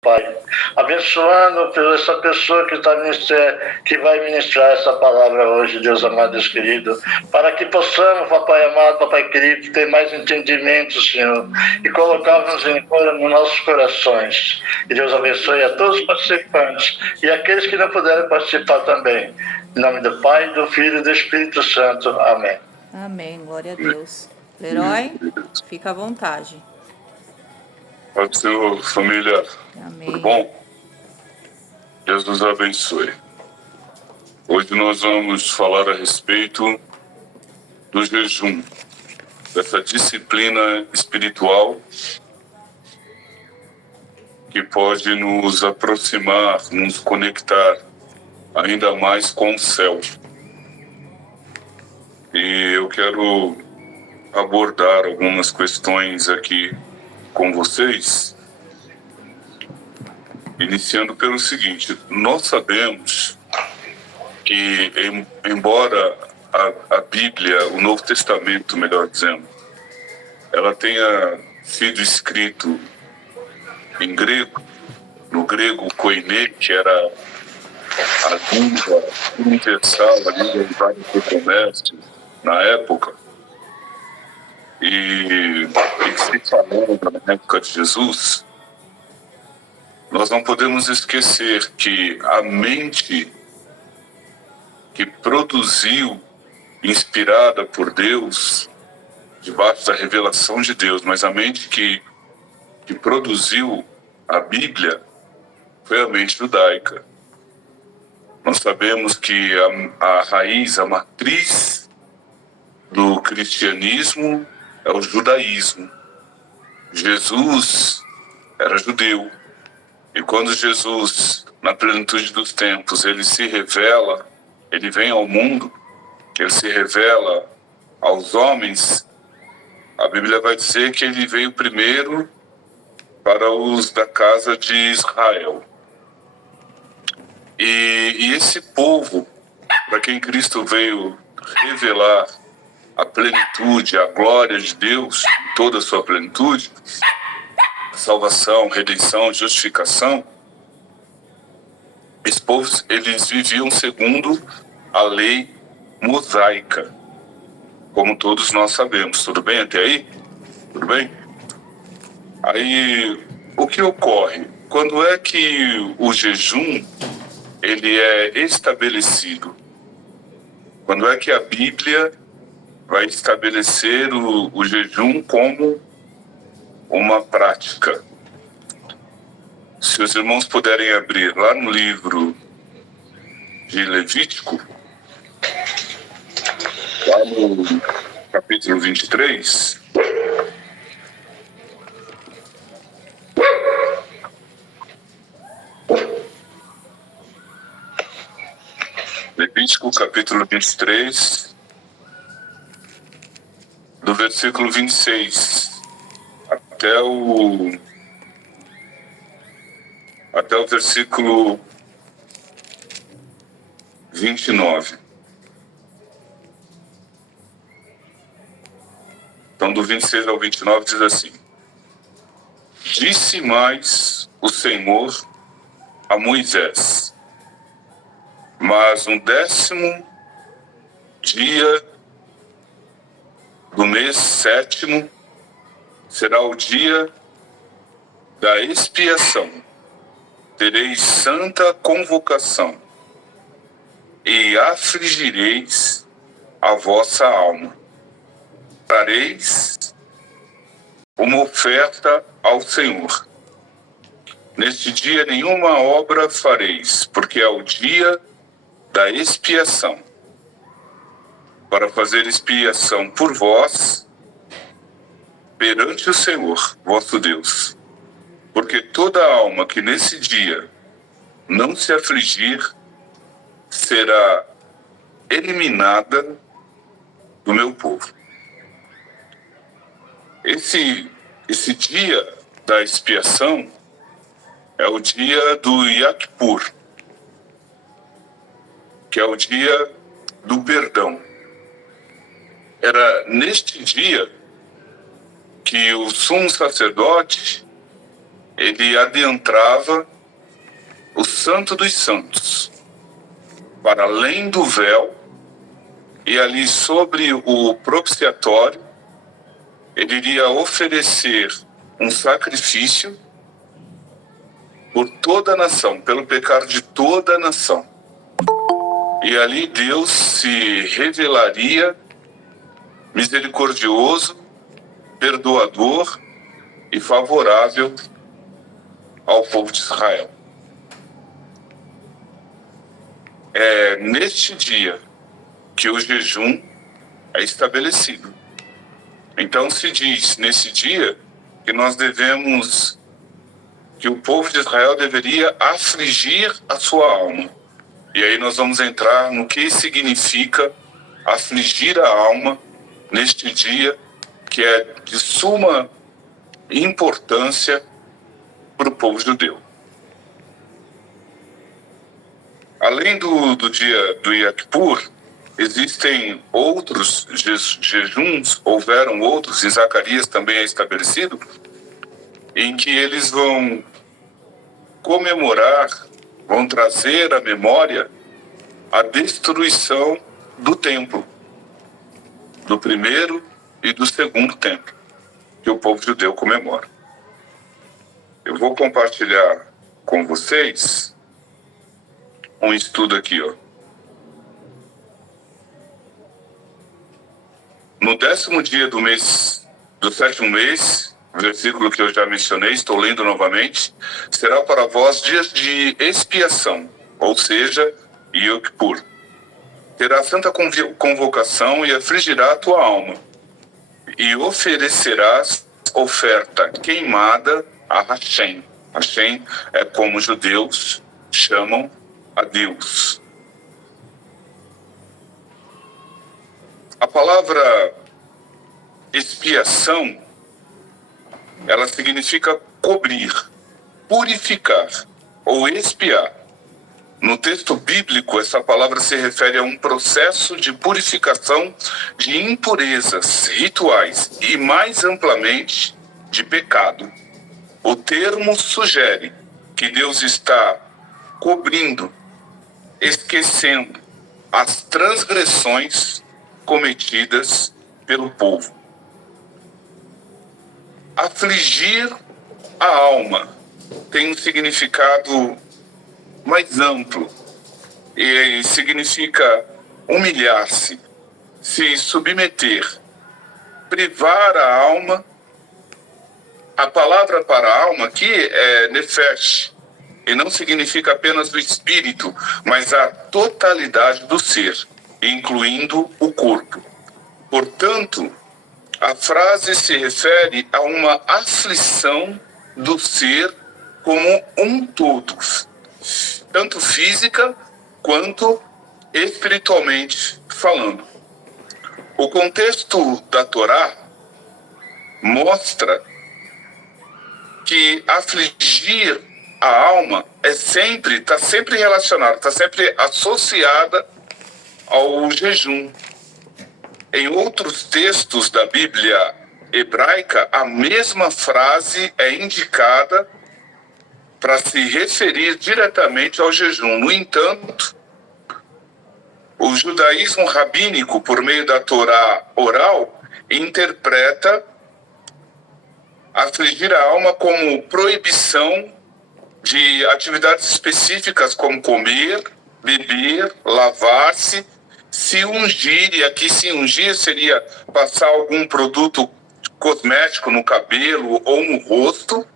Pai, abençoando essa pessoa que vai ministrar essa palavra hoje, Deus amado, Deus querido, para que possamos, papai amado, papai querido, ter mais entendimento, Senhor, e colocarmos nos nossos corações. E Deus abençoe a todos os participantes e aqueles que não puderam participar também. Em nome do Pai, do Filho e do Espírito Santo. Amém. Amém, glória a Deus. Leroy, fica à vontade. Pode ser, família. Amém. Tudo bom? Deus nos abençoe. Hoje nós vamos falar a respeito do jejum, dessa disciplina espiritual que pode nos aproximar, nos conectar ainda mais com o céu. E eu quero abordar algumas questões aqui com vocês, iniciando pelo seguinte: nós sabemos que, embora a Bíblia, o Novo Testamento, melhor dizendo, ela tenha sido escrito em grego, no grego koiné, que era a língua universal, a língua usada por comércio na época, e que se falava na época de Jesus, nós não podemos esquecer que a mente que produziu, inspirada por Deus, debaixo da revelação de Deus, mas a mente que produziu a Bíblia foi a mente judaica. Nós sabemos que a raiz, a matriz do cristianismo é o judaísmo. Jesus era judeu. E quando Jesus, na plenitude dos tempos, ele se revela, ele vem ao mundo, ele se revela aos homens, a Bíblia vai dizer que ele veio primeiro para os da casa de Israel. E esse povo, para quem Cristo veio revelar a plenitude, a glória de Deus, em toda a sua plenitude, salvação, redenção, justificação, esses povos, eles viviam segundo a lei mosaica, como todos nós sabemos. Tudo bem até aí? Tudo bem? Aí, o que ocorre? Quando é que o jejum ele é estabelecido? Quando é que a Bíblia vai estabelecer o jejum como uma prática? Se os irmãos puderem abrir lá no livro de Levítico, lá no capítulo 23, Levítico capítulo 23, do versículo 26 até o versículo 29. Então, do 26 ao 29 diz assim: Disse mais o Senhor a Moisés: Mas no 10º dia do mês 7º será o dia da expiação. Tereis santa convocação e afligireis a vossa alma. Trareis uma oferta ao Senhor. Neste dia nenhuma obra fareis, porque é o dia da expiação, para fazer expiação por vós perante o Senhor, vosso Deus. Porque toda alma que nesse dia não se afligir será eliminada do meu povo. Esse dia da expiação é o dia do Yom Kippur, que é o dia do perdão. Era neste dia que o sumo sacerdote ele adentrava o Santo dos Santos, para além do véu, e ali sobre o propiciatório, ele iria oferecer um sacrifício por toda a nação, pelo pecado de toda a nação. E ali Deus se revelaria misericordioso, perdoador e favorável ao povo de Israel. É neste dia que o jejum é estabelecido. Então se diz nesse dia que que o povo de Israel deveria afligir a sua alma. E aí nós vamos entrar no que significa afligir a alma neste dia, que é de suma importância para o povo judeu. Além do dia do Yom Kippur, existem outros jejuns, houveram outros, em Zacarias também é estabelecido, em que eles vão comemorar, vão trazer à memória a destruição do templo, do primeiro e do segundo templo, que o povo judeu comemora. Eu vou compartilhar com vocês um estudo aqui, ó. No 10º dia do 7º mês, versículo que eu já mencionei, estou lendo novamente, será para vós dias de expiação, ou seja, Yom Kippur. Terá santa convocação e afligirá a tua alma, e oferecerás oferta queimada a Hashem. Hashem é como os judeus chamam a Deus. A palavra expiação, ela significa cobrir, purificar ou expiar. No texto bíblico, essa palavra se refere a um processo de purificação de impurezas rituais e, mais amplamente, de pecado. O termo sugere que Deus está cobrindo, esquecendo as transgressões cometidas pelo povo. Afligir a alma tem um significado mais amplo e significa humilhar-se, se submeter, privar a alma. A palavra para alma aqui é nefesh, e não significa apenas o espírito, mas a totalidade do ser, incluindo o corpo. Portanto, a frase se refere a uma aflição do ser como um todo, tanto física quanto espiritualmente falando. O contexto da Torá mostra que afligir a alma está sempre relacionada, está sempre associada ao jejum. Em outros textos da Bíblia hebraica, a mesma frase é indicada para se referir diretamente ao jejum. No entanto, o judaísmo rabínico, por meio da Torá oral, interpreta afligir a alma como proibição de atividades específicas como comer, beber, lavar-se, se ungir, e aqui se ungir seria passar algum produto cosmético no cabelo ou no rosto.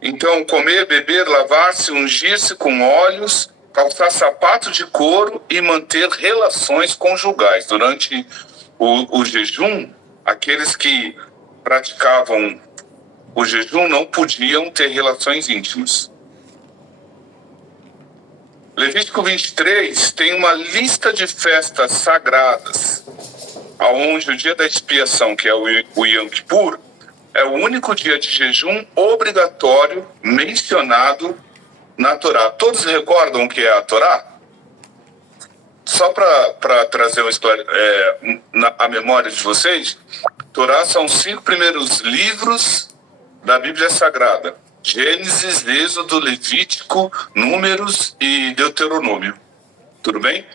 Então, comer, beber, lavar-se, ungir-se com óleos, calçar sapato de couro e manter relações conjugais. Durante o jejum, aqueles que praticavam o jejum não podiam ter relações íntimas. Levítico 23 tem uma lista de festas sagradas, onde o dia da expiação, que é o Yom Kippur, é o único dia de jejum obrigatório mencionado na Torá. Todos recordam o que é a Torá? Só para trazer a memória de vocês, Torá são os 5 primeiros livros da Bíblia Sagrada: Gênesis, Êxodo, Levítico, Números e Deuteronômio. Tudo bem?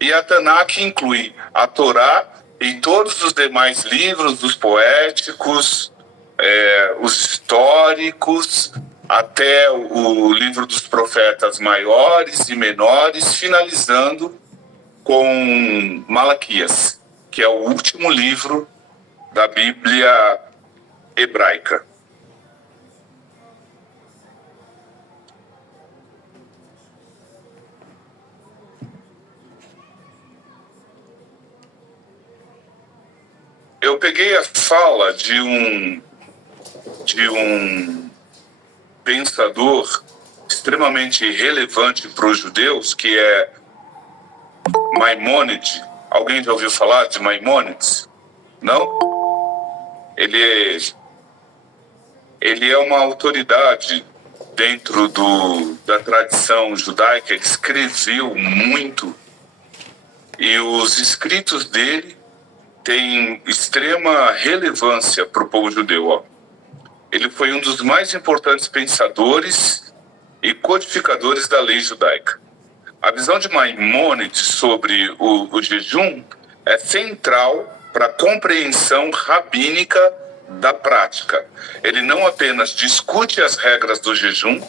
E a Tanakh inclui a Torá e todos os demais livros, os poéticos, os históricos, até o livro dos profetas maiores e menores, finalizando com Malaquias, que é o último livro da Bíblia hebraica. Eu peguei a fala de um pensador extremamente relevante para os judeus, que é Maimônides. Alguém já ouviu falar de Maimônides? Não? Ele é uma autoridade dentro da tradição judaica, que escreveu muito, e os escritos dele têm extrema relevância para o povo judeu. Ele foi um dos mais importantes pensadores e codificadores da lei judaica. A visão de Maimônides sobre o jejum é central para a compreensão rabínica da prática. Ele não apenas discute as regras do jejum,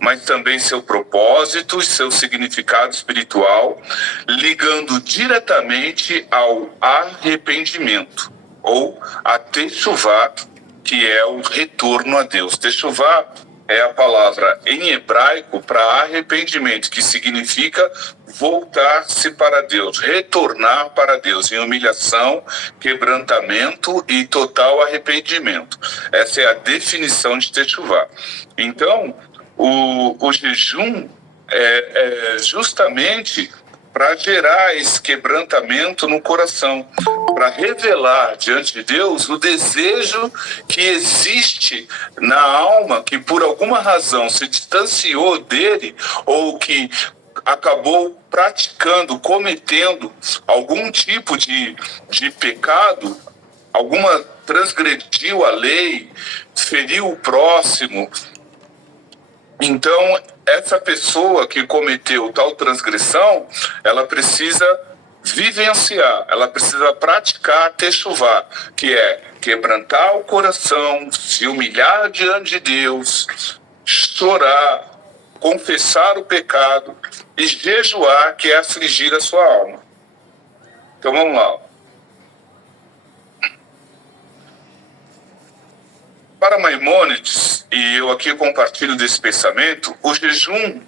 mas também seu propósito e seu significado espiritual, ligando diretamente ao arrependimento, ou a techuvá, que é o retorno a Deus. Techuvá é a palavra em hebraico para arrependimento, que significa voltar-se para Deus, retornar para Deus em humilhação, quebrantamento e total arrependimento. Essa é a definição de techuvá. Então, o jejum é justamente para gerar esse quebrantamento no coração, para revelar diante de Deus o desejo que existe na alma, que por alguma razão se distanciou dele, ou que acabou praticando, cometendo algum tipo de pecado, transgrediu a lei, feriu o próximo. Então, essa pessoa que cometeu tal transgressão, ela precisa vivenciar, ela precisa praticar a techuvá, que é quebrantar o coração, se humilhar diante de Deus, chorar, confessar o pecado e jejuar, que é afligir a sua alma. Então vamos lá. Para Maimônides, e eu aqui compartilho desse pensamento, o jejum,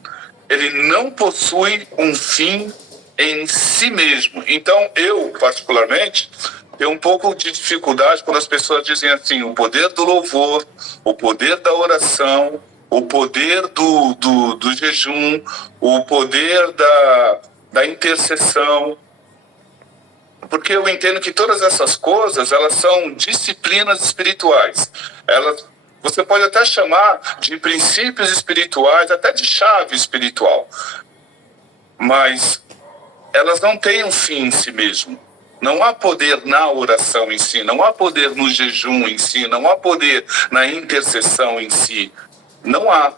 ele não possui um fim em si mesmo. Então eu, particularmente, tenho um pouco de dificuldade quando as pessoas dizem assim: o poder do louvor, o poder da oração, o poder do jejum, o poder da intercessão. Porque eu entendo que todas essas coisas, elas são disciplinas espirituais. Você pode até chamar de princípios espirituais, até de chave espiritual. Mas elas não têm um fim em si mesmo. Não há poder na oração em si, não há poder no jejum em si, não há poder na intercessão em si. Não há.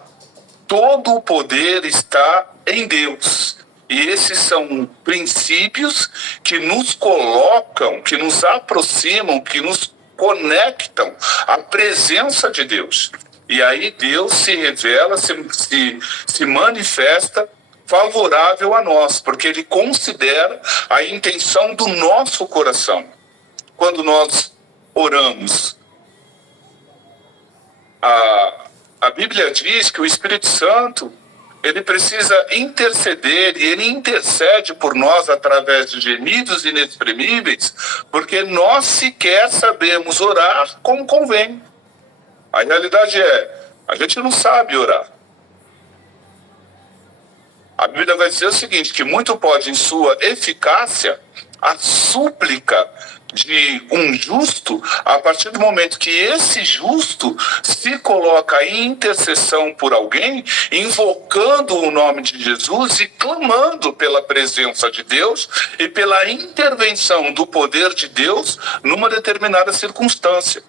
Todo o poder está em Deus. E esses são princípios que nos colocam, que nos aproximam, que nos conectam à presença de Deus. E aí Deus se revela, se manifesta favorável a nós, porque Ele considera a intenção do nosso coração. Quando nós oramos, a Bíblia diz que o Espírito Santo, ele precisa interceder, e ele intercede por nós através de gemidos inexprimíveis, porque nós sequer sabemos orar como convém. A realidade é, a gente não sabe orar. A Bíblia vai dizer o seguinte, que muito pode em sua eficácia a súplica de um justo, a partir do momento que esse justo se coloca em intercessão por alguém, invocando o nome de Jesus e clamando pela presença de Deus e pela intervenção do poder de Deus numa determinada circunstância.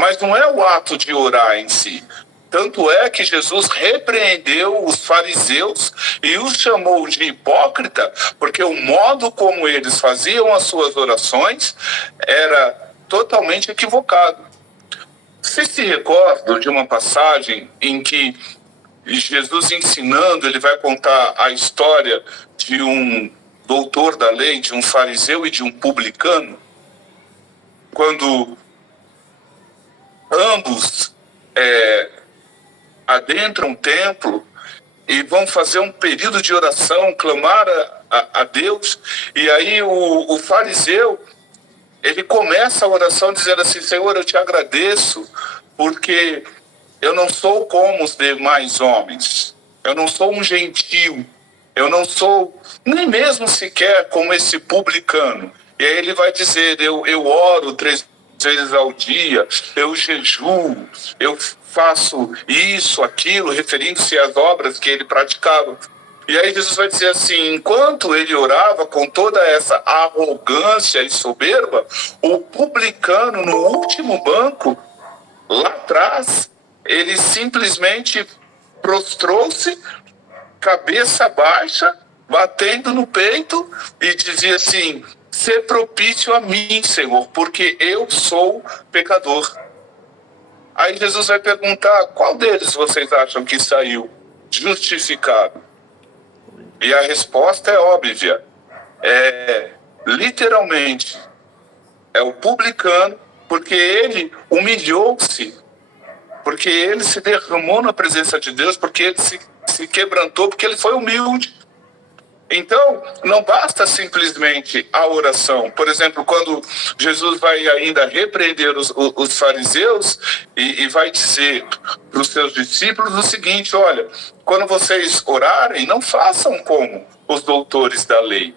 mas não é o ato de orar em si. Tanto é que Jesus repreendeu os fariseus e os chamou de hipócrita, porque o modo como eles faziam as suas orações era totalmente equivocado. Vocês se recordam de uma passagem em que Jesus ensinando, ele vai contar a história de um doutor da lei, de um fariseu e de um publicano? Quando ambos adentram o templo e vão fazer um período de oração, clamar a Deus, e aí o fariseu, ele começa a oração dizendo assim: Senhor, eu te agradeço, porque eu não sou como os demais homens, eu não sou um gentio, eu não sou nem mesmo sequer como esse publicano. E aí ele vai dizer: eu oro 3 vezes ao dia, eu jejuo, eu faço isso, aquilo, referindo-se às obras que ele praticava. E aí Jesus vai dizer assim: enquanto ele orava com toda essa arrogância e soberba, o publicano no último banco, lá atrás, ele simplesmente prostrou-se, cabeça baixa, batendo no peito, e dizia assim: sê propício a mim, Senhor, porque eu sou pecador. Aí Jesus vai perguntar: qual deles vocês acham que saiu justificado? E a resposta é óbvia. Literalmente, é o publicano, porque ele humilhou-se, porque ele se derramou na presença de Deus, porque ele se quebrantou, porque ele foi humilde. Então, não basta simplesmente a oração. Por exemplo, quando Jesus vai ainda repreender os fariseus e vai dizer para os seus discípulos o seguinte: olha, quando vocês orarem, não façam como os doutores da lei,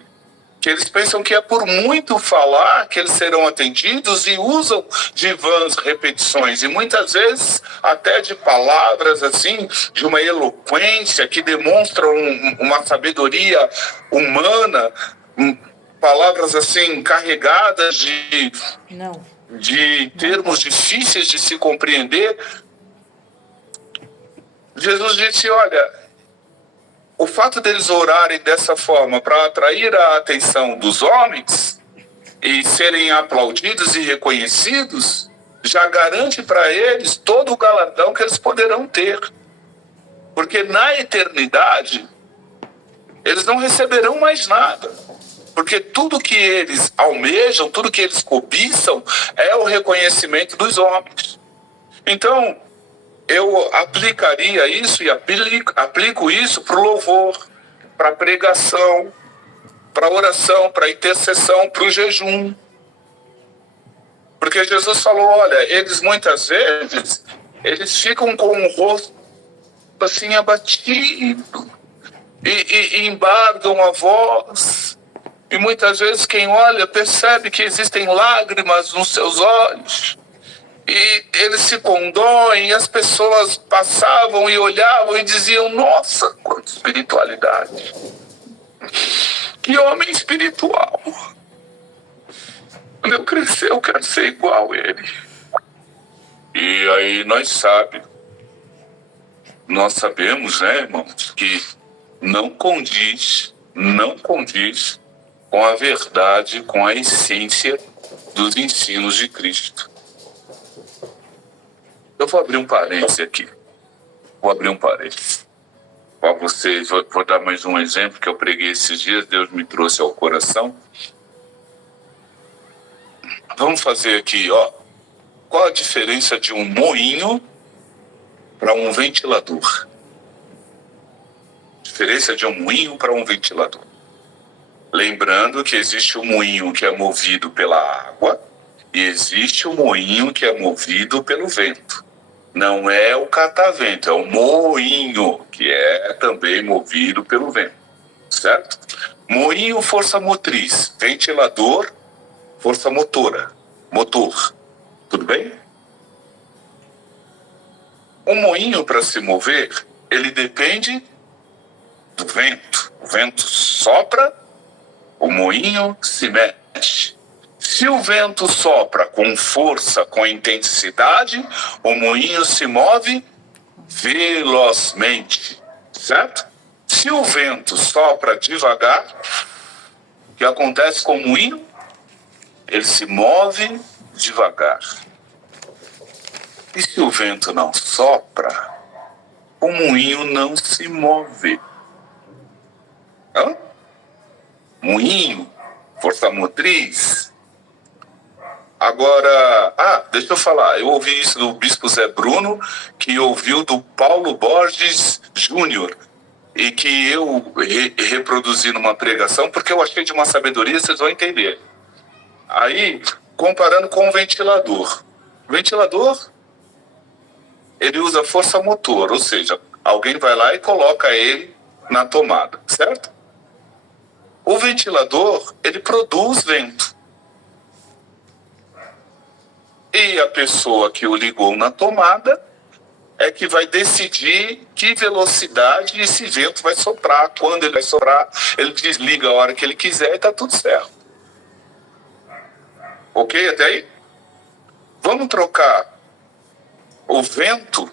que eles pensam que é por muito falar que eles serão atendidos, e usam de vãs repetições, e muitas vezes até de palavras assim, de uma eloquência que demonstram uma sabedoria humana, palavras assim carregadas de termos difíceis de se compreender. Jesus disse: olha, o fato deles orarem dessa forma para atrair a atenção dos homens e serem aplaudidos e reconhecidos, já garante para eles todo o galardão que eles poderão ter. Porque na eternidade, eles não receberão mais nada. Porque tudo que eles almejam, tudo que eles cobiçam, é o reconhecimento dos homens. Então, eu aplicaria isso e aplico isso para o louvor, para a pregação, para a oração, para a intercessão, para o jejum. Porque Jesus falou: olha, eles muitas vezes, eles ficam com o rosto assim abatido e embargam a voz. E muitas vezes quem olha percebe que existem lágrimas nos seus olhos. E eles se condoem, e as pessoas passavam e olhavam e diziam: nossa, quanta espiritualidade, que homem espiritual. Quando eu crescer, eu quero ser igual a ele. E aí nós sabemos, né, irmãos, que não condiz com a verdade, com a essência dos ensinos de Cristo. Eu vou abrir um parênteses aqui. Para vocês, vou dar mais um exemplo que eu preguei esses dias, Deus me trouxe ao coração. Vamos fazer aqui, ó. Qual a diferença de um moinho para um ventilador? Diferença de um moinho para um ventilador. Lembrando que existe o moinho que é movido pela água e existe o moinho que é movido pelo vento. Não é o catavento, é o moinho, que é também movido pelo vento, certo? Moinho, força motriz. Ventilador, força motora, motor. Tudo bem? O moinho, para se mover, ele depende do vento. O vento sopra, o moinho se mexe. Se o vento sopra com força, com intensidade, o moinho se move velozmente, certo? Se o vento sopra devagar, o que acontece com o moinho? Ele se move devagar. E se o vento não sopra, o moinho não se move. Hã? Moinho, força motriz. Agora, deixa eu falar, eu ouvi isso do bispo Zé Bruno, que ouviu do Paulo Borges Júnior, e que eu reproduzi numa pregação, porque eu achei de uma sabedoria, vocês vão entender. Aí, comparando com o ventilador. O ventilador, ele usa força motor, ou seja, alguém vai lá e coloca ele na tomada, certo? O ventilador, ele produz vento. E a pessoa que o ligou na tomada é que vai decidir que velocidade esse vento vai soprar, quando ele vai soprar, ele desliga a hora que ele quiser e tá tudo certo. Ok até aí? Vamos trocar o vento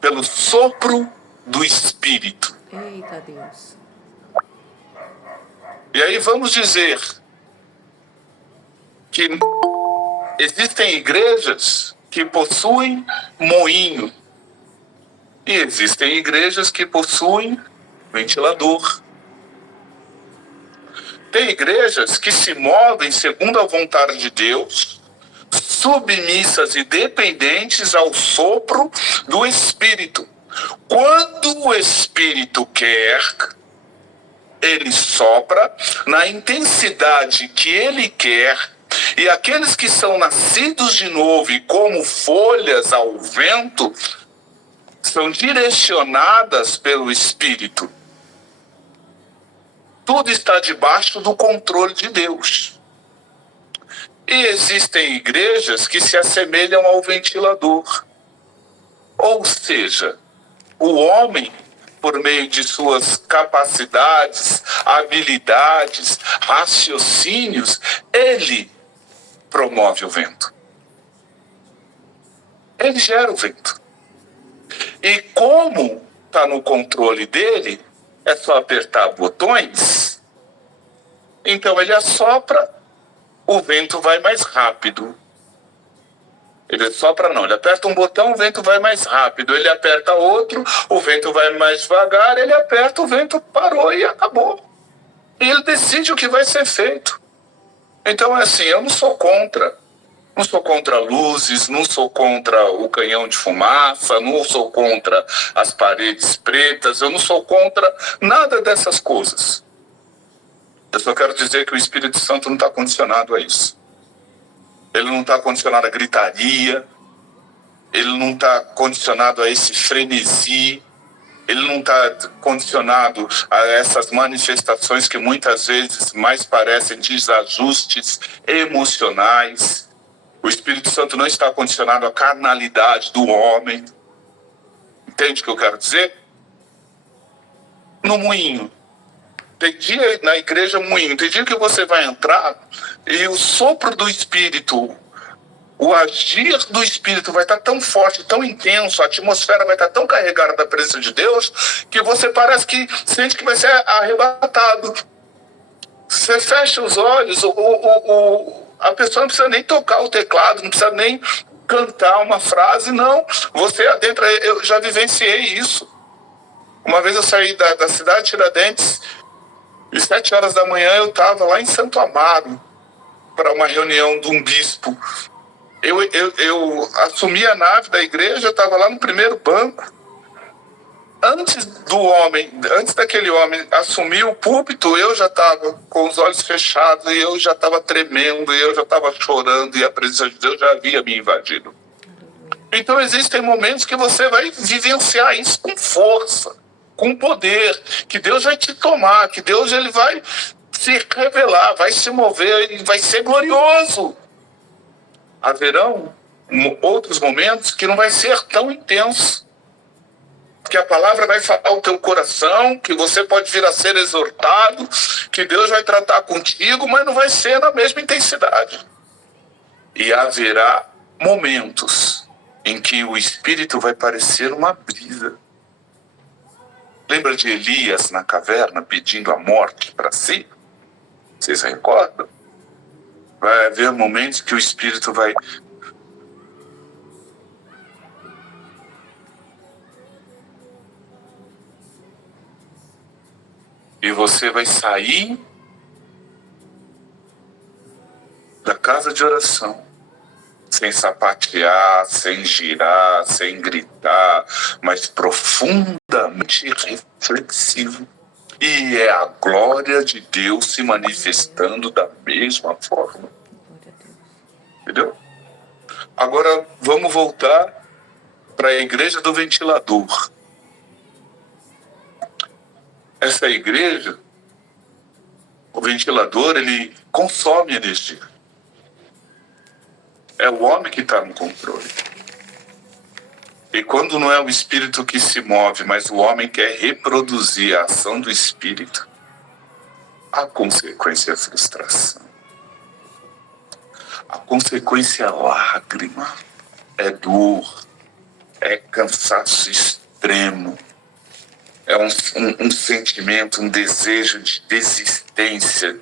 pelo sopro do Espírito. Eita Deus. E aí vamos dizer que existem igrejas que possuem moinho e existem igrejas que possuem ventilador. Tem igrejas que se movem segundo a vontade de Deus, submissas e dependentes ao sopro do Espírito. Quando o Espírito quer, ele sopra na intensidade que ele quer, e aqueles que são nascidos de novo e como folhas ao vento, são direcionadas pelo Espírito. Tudo está debaixo do controle de Deus. E existem igrejas que se assemelham ao ventilador. Ou seja, o homem, por meio de suas capacidades, habilidades, raciocínios, ele promove o vento. Ele gera o vento. E como está no controle dele, é só apertar botões, então ele assopra, o vento vai mais rápido. Ele assopra não, ele aperta um botão, o vento vai mais rápido. Ele aperta outro, o vento vai mais devagar, ele aperta, o vento parou e acabou. E ele decide o que vai ser feito. Então é assim, eu não sou contra. Não sou contra luzes, não sou contra o canhão de fumaça, não sou contra as paredes pretas, eu não sou contra nada dessas coisas. Eu só quero dizer que o Espírito Santo não está condicionado a isso. Ele não está condicionado à gritaria, ele não está condicionado a esse frenesi, ele não está condicionado a essas manifestações que muitas vezes mais parecem desajustes emocionais. O Espírito Santo não está condicionado à carnalidade do homem. Entende o que eu quero dizer? No moinho. Tem dia na igreja moinho, tem dia que você vai entrar e o sopro do Espírito, o agir do Espírito vai estar tão forte, tão intenso, a atmosfera vai estar tão carregada da presença de Deus, que você parece que sente que vai ser arrebatado. Você fecha os olhos, a pessoa não precisa nem tocar o teclado, não precisa nem cantar uma frase, não. Você adentra, eu já vivenciei isso. Uma vez eu saí da cidade de Tiradentes, e 7 horas da manhã eu estava lá em Santo Amaro, para uma reunião de um bispo. Eu assumi a nave da igreja, eu estava lá no primeiro banco. Antes daquele homem assumir o púlpito, eu já estava com os olhos fechados, e eu já estava tremendo, e eu já estava chorando, e a presença de Deus já havia me invadido. Então existem momentos que você vai vivenciar isso com força, com poder, que Deus vai te tomar, que Deus ele vai se revelar, vai se mover, e vai ser glorioso. Haverão outros momentos que não vai ser tão intenso. que a palavra vai falar ao teu coração, que você pode vir a ser exortado, que Deus vai tratar contigo, mas não vai ser na mesma intensidade. E haverá momentos em que o Espírito vai parecer uma brisa. Lembra de Elias na caverna pedindo a morte para si? Vocês recordam? Vai haver momentos que o Espírito vai... E você vai sair da casa de oração, sem sapatear, sem girar, sem gritar, mas profundamente reflexivo. E é a glória de Deus se manifestando da mesma forma. Glória a Deus. Entendeu? Agora vamos voltar para a igreja do ventilador. Essa igreja, o ventilador, ele consome energia. É o homem que está no controle. E quando não é o espírito que se move, mas o homem quer reproduzir a ação do espírito, a consequência é frustração. A consequência é lágrima, é dor, é cansaço extremo, é um sentimento, um desejo de desistência.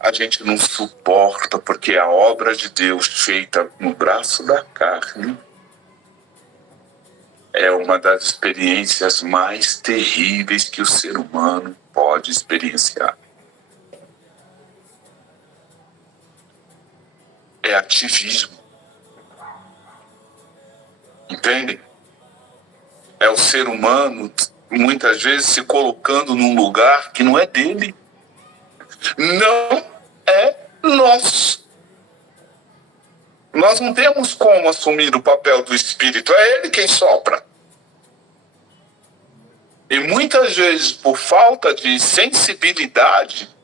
A gente não suporta porque a obra de Deus feita no braço da carne é uma das experiências mais terríveis que o ser humano pode experienciar. É ativismo. Entendem? É o ser humano muitas vezes se colocando num lugar que não é dele. Não é nosso. Nós não temos como assumir o papel do Espírito. É Ele quem sopra. E muitas vezes, por falta de sensibilidade,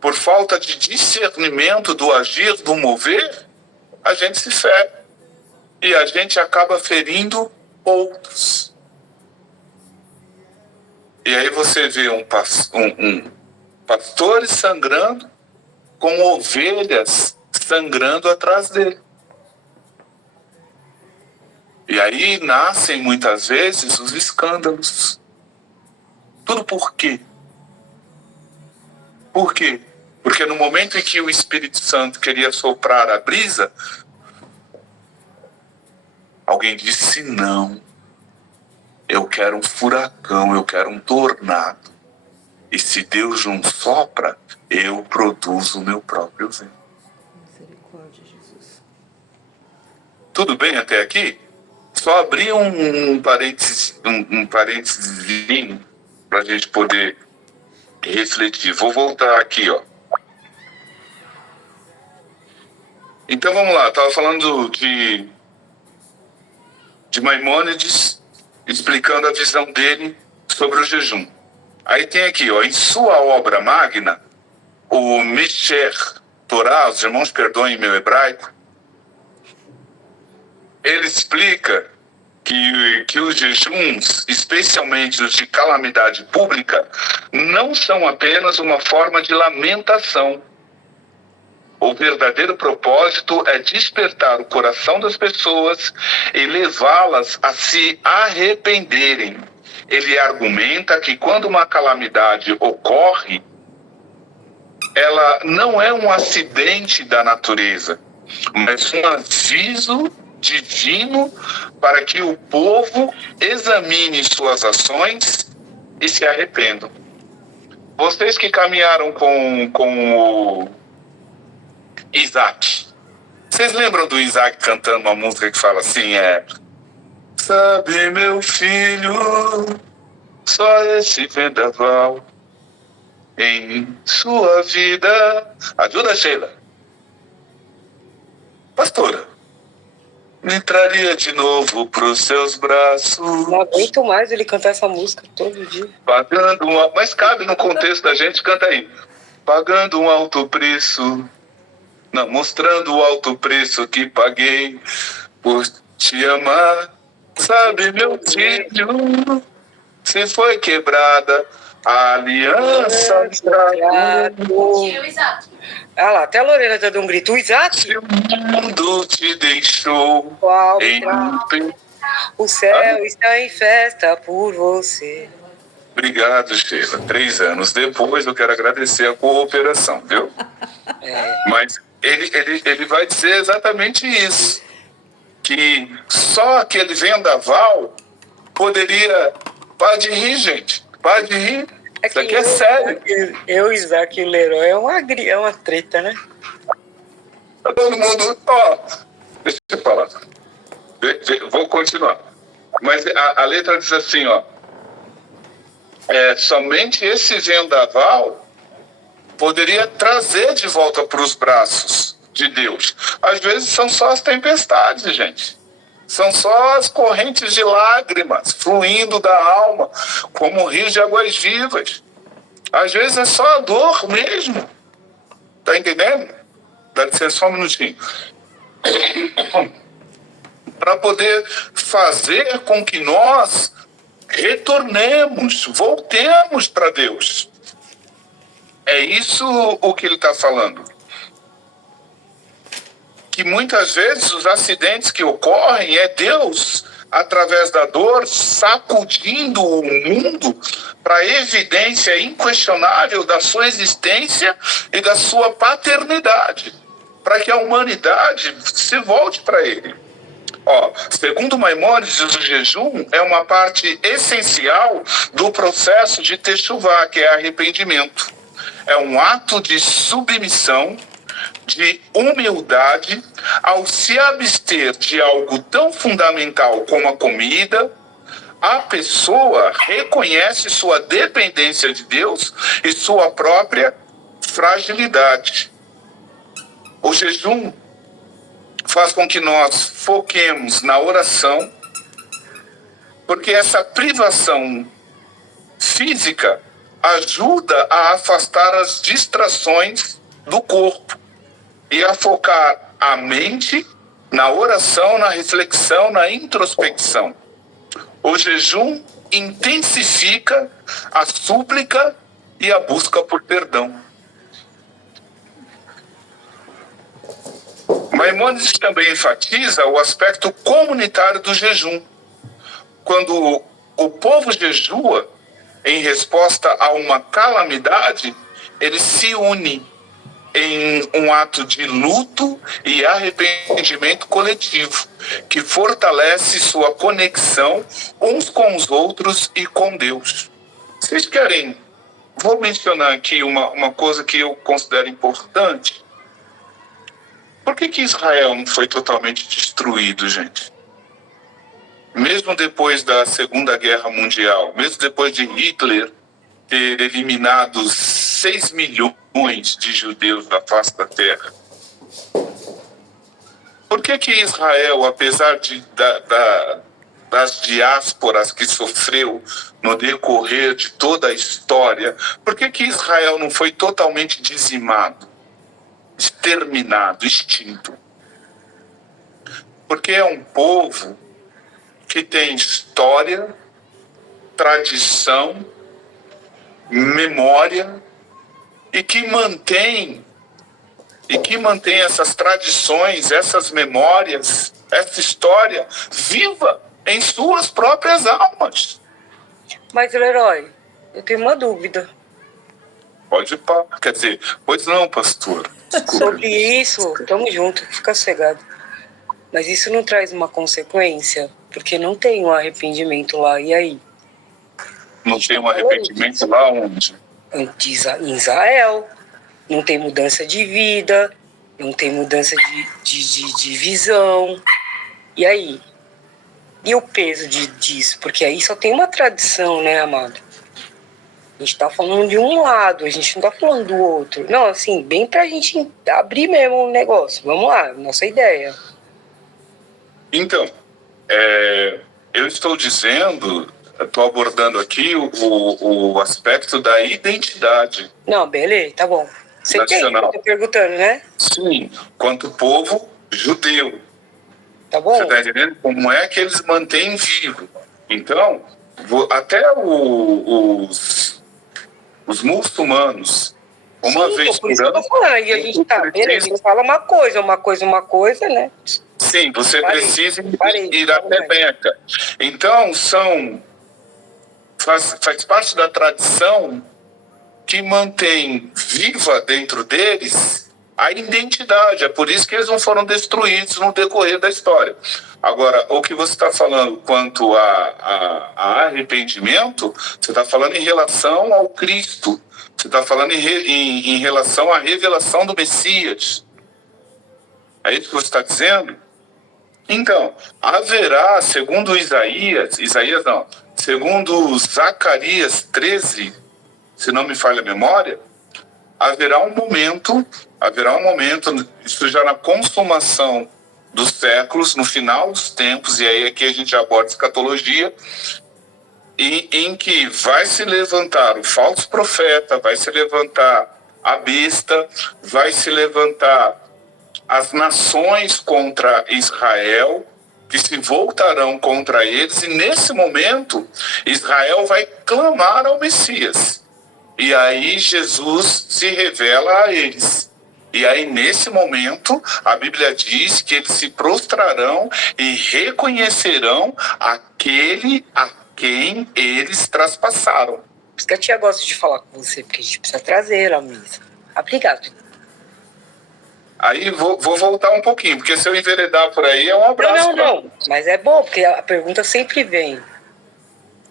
por falta de discernimento do agir, do mover, a gente se fere. E a gente acaba ferindo outros. E aí você vê pastores sangrando com ovelhas sangrando atrás dele. E aí nascem muitas vezes os escândalos. Tudo por quê? Por quê? Porque no momento em que o Espírito Santo queria soprar a brisa, alguém disse não. Eu quero um furacão, eu quero um tornado. E se Deus não sopra, eu produzo o meu próprio vento. Misericórdia, Jesus. Tudo bem até aqui? Só abrir um parênteses para a gente poder refletir. Vou voltar aqui, ó. Então vamos lá, estava falando de Maimônides, explicando a visão dele sobre o jejum. Aí tem aqui, ó, em sua obra magna, o Misher Torá, os irmãos perdoem meu hebraico, ele explica que os jejuns, especialmente os de calamidade pública, não são apenas uma forma de lamentação. O verdadeiro propósito é despertar o coração das pessoas e levá-las a se arrependerem. Ele argumenta que quando uma calamidade ocorre, ela não é um acidente da natureza, mas um aviso divino para que o povo examine suas ações e se arrependam. Vocês que caminharam com o Isaac, vocês lembram do Isaac cantando uma música que fala assim, sabe, meu filho, só esse vendaval em sua vida. Ajuda, Sheila. Pastora, me traria de novo pros seus braços. Não aguento mais ele cantar essa música todo dia. Pagando mas cabe no contexto da gente, canta aí. Pagando um alto preço. Não, mostrando o alto preço que paguei por te amar. Sabe, meu filho, se foi quebrada a aliança Ah lá, até a Lorena já deu um grito. O Isaac, se o mundo te deixou qual em o céu está em festa por você. Obrigado, Sheila. 3 anos depois, eu quero agradecer a cooperação, viu? Mas ele vai dizer exatamente isso. Que só aquele vendaval poderia... Pode rir, gente. Pode rir. Isso aqui é sério. Eu, Isaac e o Leroy é uma treta, né? Tá todo mundo... Ó, deixa eu falar. Vou continuar. Mas a letra diz assim, ó. Somente esse vendaval poderia trazer de volta para os braços de Deus. Às vezes são só as tempestades, gente. São só as correntes de lágrimas fluindo da alma, como rios de águas vivas. Às vezes é só a dor mesmo. Tá entendendo? Dá licença só um minutinho. Para poder fazer com que nós retornemos, voltemos para Deus. É isso o que ele está falando. Que muitas vezes os acidentes que ocorrem é Deus, através da dor, sacudindo o mundo para evidência inquestionável da sua existência e da sua paternidade, para que a humanidade se volte para ele. Ó, segundo Maimônides, o jejum é uma parte essencial do processo de Techuvá, que é arrependimento. É um ato de submissão, de humildade, ao se abster de algo tão fundamental como a comida. A pessoa reconhece sua dependência de Deus e sua própria fragilidade. O jejum faz com que nós foquemos na oração, porque essa privação física ajuda a afastar as distrações do corpo e a focar a mente na oração, na reflexão, na introspecção. O jejum intensifica a súplica e a busca por perdão. Maimônides também enfatiza o aspecto comunitário do jejum. Quando o povo jejua em resposta a uma calamidade, ele se une em um ato de luto e arrependimento coletivo, que fortalece sua conexão uns com os outros e com Deus. Vocês querem? Vou mencionar aqui uma coisa que eu considero importante. Por que Israel não foi totalmente destruído, gente? Mesmo depois da Segunda Guerra Mundial, mesmo depois de Hitler ter eliminado 6 milhões de judeus da face da terra. Por que Israel, apesar das diásporas que sofreu no decorrer de toda a história, por que Israel não foi totalmente dizimado, exterminado, extinto? Porque é um povo que tem história, tradição, memória, e que mantém essas tradições, essas memórias, essa história viva em suas próprias almas. Mas, Leroy, eu tenho uma dúvida. Pode pá. Quer dizer, pois não, pastor. Sobre isso, tamo junto, fica sossegado. Mas isso não traz uma consequência? Porque não tem um arrependimento lá, e aí? Não tem um arrependimento lá onde? Em Israel. Não tem mudança de vida, não tem mudança de visão. E aí? E o peso disso? Porque aí só tem uma tradição, né, amado? A gente tá falando de um lado, a gente não tá falando do outro. Não, assim, bem pra gente abrir mesmo o negócio. Vamos lá, nossa ideia. Então, eu estou dizendo, estou abordando aqui o aspecto da identidade. Não, beleza, tá bom. Você entende o que eu tô perguntando, né? Sim, quanto povo judeu. Tá bom? Você está entendendo como é que eles mantêm vivo? Então, até os muçulmanos, uma Sim, vez por por isso que eu tô ano, falando. E a gente tá, beleza, ele fala uma coisa, né? sim, você Parei, precisa parei, ir fala até mais. Meca. Então, faz parte da tradição que mantém viva dentro deles a identidade. É por isso que eles não foram destruídos no decorrer da história. Agora, o que você está falando quanto a arrependimento, você está falando em relação ao Cristo. Você está falando em relação à revelação do Messias. É isso que você está dizendo? Então, haverá, segundo segundo Zacarias 13, se não me falha a memória, haverá um momento, isso já na consumação dos séculos, no final dos tempos, e aí aqui a gente aborda escatologia, em que vai se levantar o falso profeta, vai se levantar a besta, vai se levantar as nações contra Israel, que se voltarão contra eles, e nesse momento Israel vai clamar ao Messias. E aí Jesus se revela a eles. E aí nesse momento a Bíblia diz que eles se prostrarão e reconhecerão aquele a quem eles traspassaram. Por isso que a tia gosta de falar com você, porque a gente precisa trazer ela mesmo. Obrigado. Aí vou voltar um pouquinho, porque se eu enveredar por aí é um abraço. Não. Mas é bom, porque a pergunta sempre vem.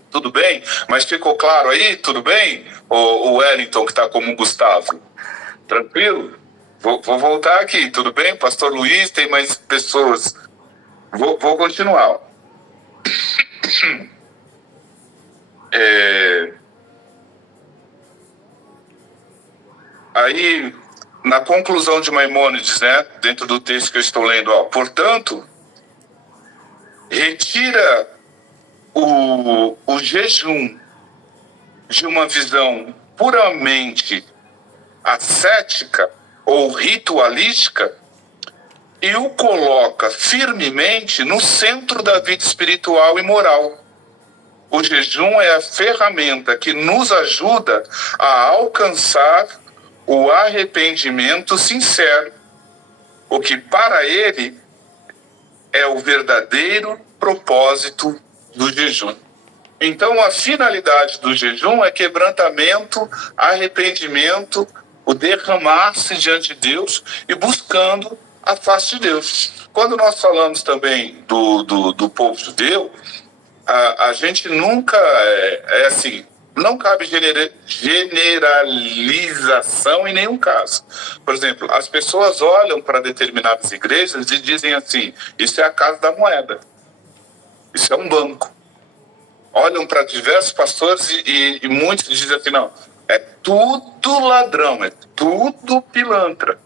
Tudo bem? Mas ficou claro aí? Tudo bem? O Wellington, que está como Gustavo. Tranquilo? Vou voltar aqui, tudo bem? Pastor Luiz, tem mais pessoas. Vou continuar. Aí, na conclusão de Maimônides, né, dentro do texto que eu estou lendo, portanto, retira o jejum de uma visão puramente ascética ou ritualística e o coloca firmemente no centro da vida espiritual e moral. O jejum é a ferramenta que nos ajuda a alcançar o arrependimento sincero, o que para ele é o verdadeiro propósito do jejum. Então, a finalidade do jejum é quebrantamento, arrependimento, o derramar-se diante de Deus e buscando a face de Deus. Quando nós falamos também do povo judeu, a gente nunca assim, não cabe generalização em nenhum caso. Por exemplo, as pessoas olham para determinadas igrejas e dizem assim: isso é a casa da moeda, isso é um banco. Olham para diversos pastores e muitos dizem assim: não, é tudo ladrão, é tudo pilantra.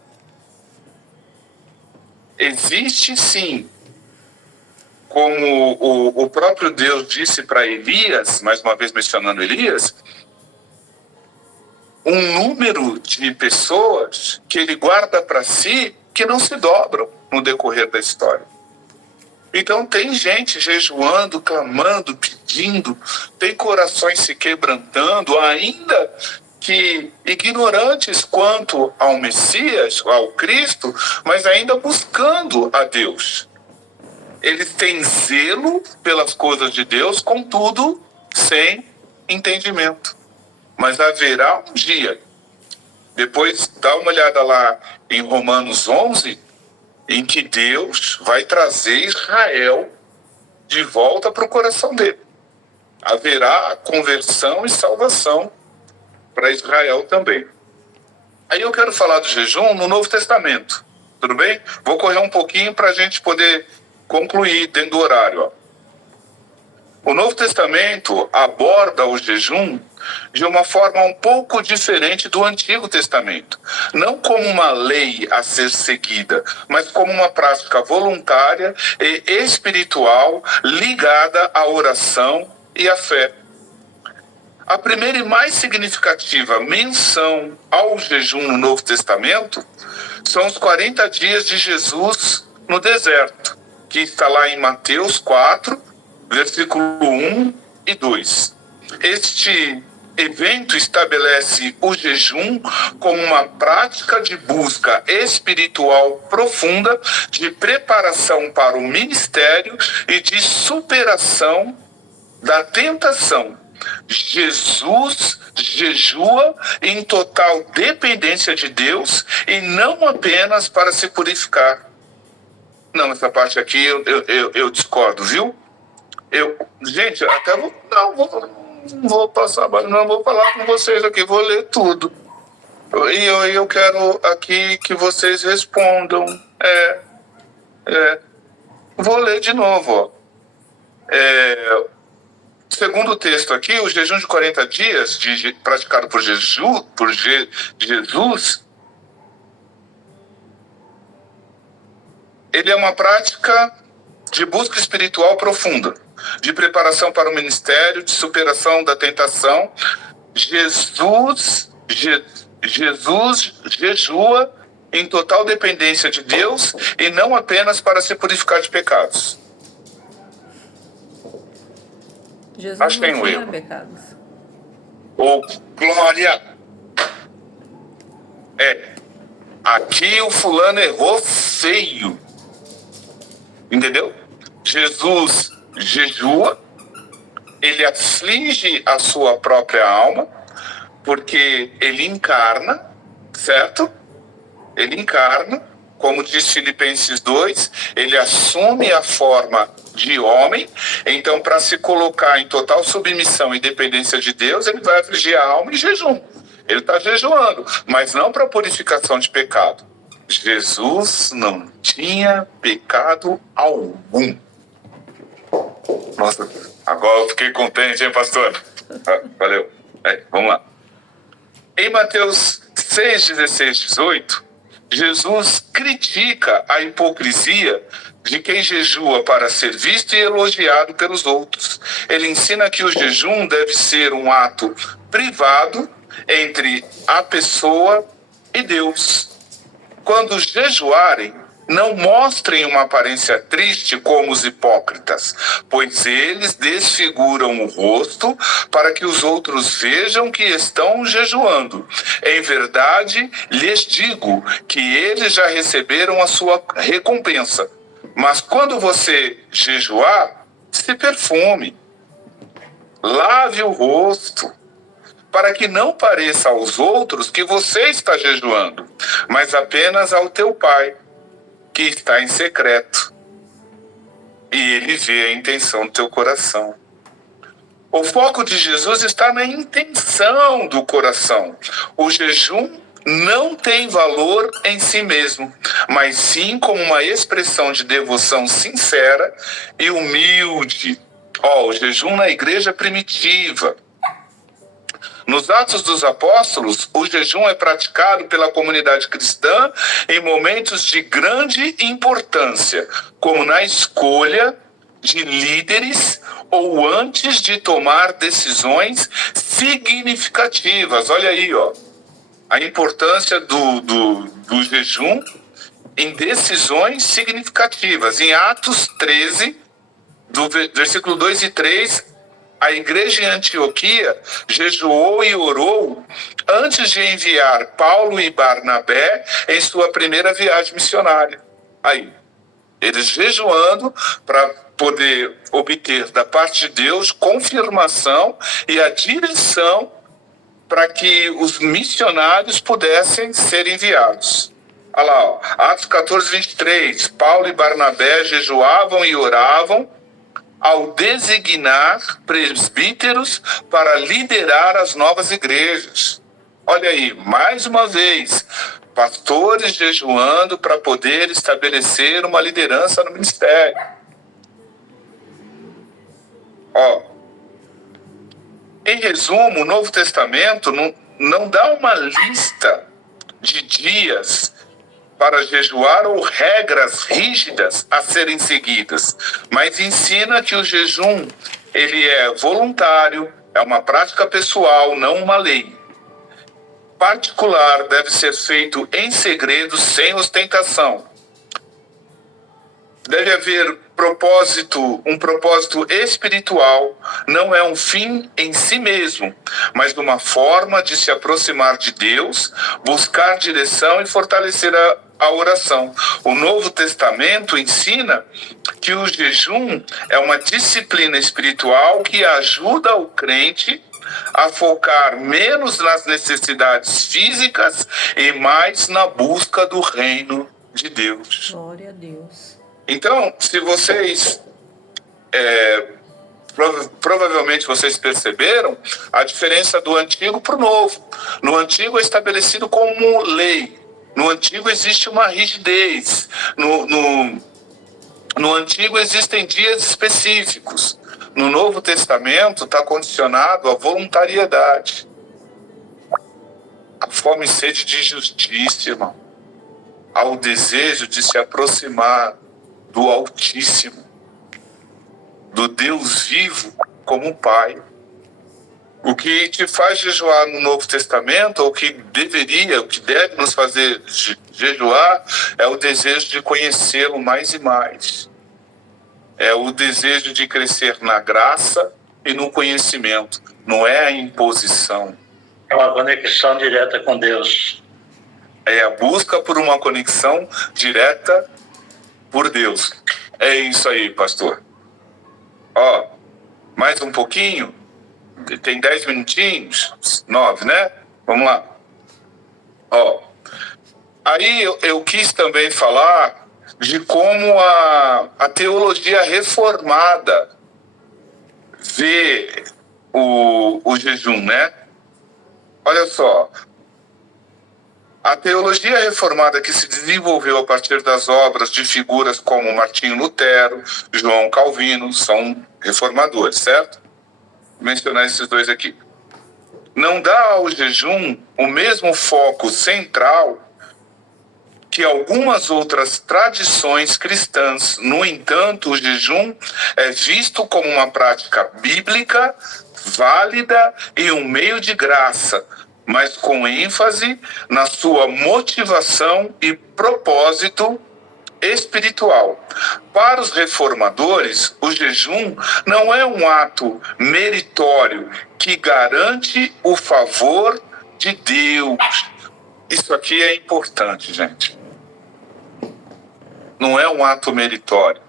Existe sim, como o próprio Deus disse para Elias, mais uma vez mencionando Elias, um número de pessoas que ele guarda para si que não se dobram no decorrer da história. Então tem gente jejuando, clamando, pedindo, tem corações se quebrantando, ainda que ignorantes quanto ao Messias, ao Cristo, mas ainda buscando a Deus. Eles têm zelo pelas coisas de Deus, contudo, sem entendimento. Mas haverá um dia, depois dá uma olhada lá em Romanos 11, em que Deus vai trazer Israel de volta para o coração dele. Haverá conversão e salvação para Israel também. Aí eu quero falar do jejum no Novo Testamento, tudo bem? Vou correr um pouquinho para a gente poder concluir dentro do horário. O Novo Testamento aborda o jejum de uma forma um pouco diferente do Antigo Testamento. Não como uma lei a ser seguida, mas como uma prática voluntária e espiritual ligada à oração e à fé. A primeira e mais significativa menção ao jejum no Novo Testamento são os 40 dias de Jesus no deserto. que está lá em Mateus 4, versículo 1 e 2. Este evento estabelece o jejum como uma prática de busca espiritual profunda, de preparação para o ministério e de superação da tentação. Jesus jejua em total dependência de Deus e não apenas para se purificar. Não, essa parte aqui eu discordo, viu? Gente, até não vou passar, não vou falar com vocês aqui, vou ler tudo. E eu quero aqui que vocês respondam. Vou ler de novo, ó. Segundo o texto aqui, o jejum de 40 dias praticado por Jesus, ele é uma prática de busca espiritual profunda, de preparação para o ministério, de superação da tentação. Jesus jejua em total dependência de Deus e não apenas para se purificar de pecados. Jesus Acho que tem não um tinha erro. pecados. Ô, glória! Aqui o fulano errou feio. Entendeu? Jesus jejua, ele aflige a sua própria alma, porque ele encarna, certo? Ele encarna, como diz Filipenses 2, ele assume a forma de homem. Então, para se colocar em total submissão e dependência de Deus, ele vai afligir a alma em jejum. Ele está jejuando, mas não para purificação de pecado. Jesus não tinha pecado algum. Nossa, agora eu fiquei contente, hein, pastor? Valeu. Vamos lá. Em Mateus 6, 16, 18, Jesus critica a hipocrisia de quem jejua para ser visto e elogiado pelos outros. Ele ensina que o jejum deve ser um ato privado entre a pessoa e Deus. Quando jejuarem, não mostrem uma aparência triste como os hipócritas, pois eles desfiguram o rosto para que os outros vejam que estão jejuando. Em verdade, lhes digo que eles já receberam a sua recompensa. Mas quando você jejuar, se perfume, lave o rosto, para que não pareça aos outros que você está jejuando, mas apenas ao teu Pai, que está em secreto, e ele vê a intenção do teu coração. O foco de Jesus está na intenção do coração. O jejum não tem valor em si mesmo, mas sim como uma expressão de devoção sincera e humilde. O jejum na igreja primitiva. Nos Atos dos Apóstolos, o jejum é praticado pela comunidade cristã em momentos de grande importância, como na escolha de líderes ou antes de tomar decisões significativas. Olha aí, a importância do jejum em decisões significativas. Em Atos 13, do versículo 2 e 3, a igreja em Antioquia jejuou e orou antes de enviar Paulo e Barnabé em sua primeira viagem missionária. Aí, eles jejuando para poder obter da parte de Deus confirmação e a direção para que os missionários pudessem ser enviados. Olha lá, Atos 14, 23, Paulo e Barnabé jejuavam e oravam ao designar presbíteros para liderar as novas igrejas. Olha aí, mais uma vez, pastores jejuando para poder estabelecer uma liderança no ministério. Em resumo, o Novo Testamento não dá uma lista de dias para jejuar ou regras rígidas a serem seguidas, mas ensina que o jejum ele é voluntário, é uma prática pessoal, não uma lei. Particular, deve ser feito em segredo, sem ostentação. Deve haver um propósito espiritual, não é um fim em si mesmo, mas uma forma de se aproximar de Deus, buscar direção e fortalecer a oração. O Novo Testamento ensina que o jejum é uma disciplina espiritual que ajuda o crente a focar menos nas necessidades físicas e mais na busca do reino de Deus. Glória a Deus. Então, se vocês, provavelmente vocês perceberam a diferença do antigo para o novo. No antigo é estabelecido como lei. No antigo existe uma rigidez. No antigo existem dias específicos. No Novo Testamento está condicionado à voluntariedade. A fome e sede de justiça, irmão. Ao desejo de se aproximar do Altíssimo, do Deus vivo como Pai. O que te faz jejuar no Novo Testamento, ou o que deve nos fazer jejuar, é o desejo de conhecê-lo mais e mais. É o desejo de crescer na graça e no conhecimento. Não é a imposição. É uma conexão direta com Deus. É a busca por uma conexão direta por Deus. É isso aí, pastor. Ó, mais um pouquinho. Tem 10 minutinhos. 9, né? Vamos lá. Ó, aí eu quis também falar de como a teologia reformada vê o jejum, né? Olha só. A teologia reformada que se desenvolveu a partir das obras de figuras como Martinho Lutero, João Calvino, são reformadores, certo? Vou mencionar esses dois aqui. Não dá ao jejum o mesmo foco central que algumas outras tradições cristãs. No entanto, o jejum é visto como uma prática bíblica, válida e um meio de graça, mas com ênfase na sua motivação e propósito espiritual. Para os reformadores, o jejum não é um ato meritório que garante o favor de Deus. Isso aqui é importante, gente. Não é um ato meritório.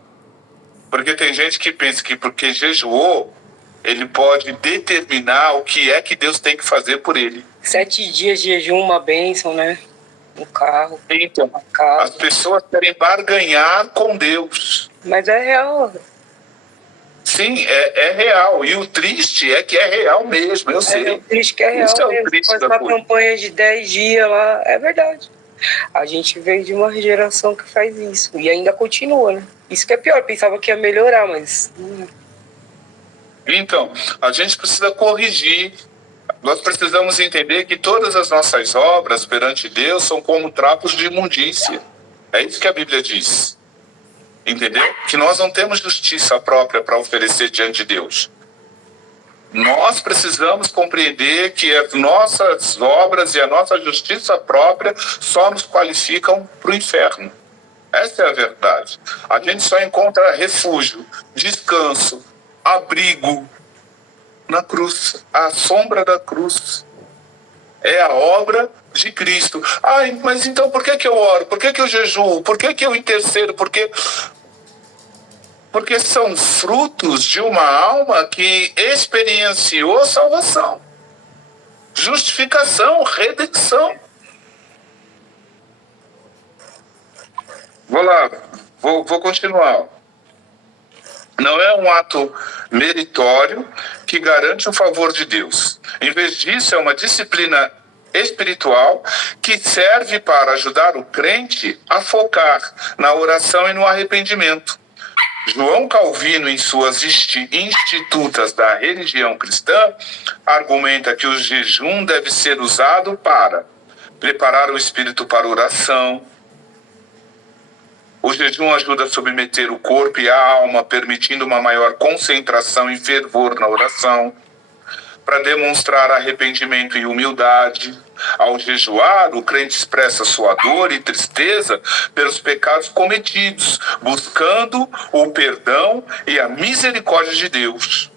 Porque tem gente que pensa que porque jejuou, ele pode determinar o que é que Deus tem que fazer por ele. 7 dias de jejum, uma bênção, né? Um carro, Então, uma casa. as pessoas querem barganhar com Deus. Mas é real. Sim, é real. E o triste é que é real mesmo, eu sei. É triste que é real Isso é o mesmo. triste Faz da uma coisa. campanha de 10 dias lá. É verdade. A gente veio de uma geração que faz isso. E ainda continua, né? Isso que é pior. Pensava que ia melhorar, mas... Então, a gente precisa corrigir. Nós precisamos entender que todas as nossas obras perante Deus são como trapos de imundícia. É isso que a Bíblia diz. Entendeu? Que nós não temos justiça própria para oferecer diante de Deus. Nós precisamos compreender que as nossas obras e a nossa justiça própria só nos qualificam para o inferno. Essa é a verdade. A gente só encontra refúgio, descanso, abrigo na cruz, a sombra da cruz. É a obra de Cristo. Ai, mas então por que eu oro? Por que eu jejuo? Por que eu intercedo? Porque são frutos de uma alma que experienciou salvação, justificação, redenção. Vou lá, vou continuar. Não é um ato meritório que garante o favor de Deus. Em vez disso, é uma disciplina espiritual que serve para ajudar o crente a focar na oração e no arrependimento. João Calvino, em suas Institutas da Religião Cristã, argumenta que o jejum deve ser usado para preparar o espírito para a oração. O jejum ajuda a submeter o corpo e a alma, permitindo uma maior concentração e fervor na oração. para demonstrar arrependimento e humildade. Ao jejuar, o crente expressa sua dor e tristeza pelos pecados cometidos, buscando o perdão e a misericórdia de Deus.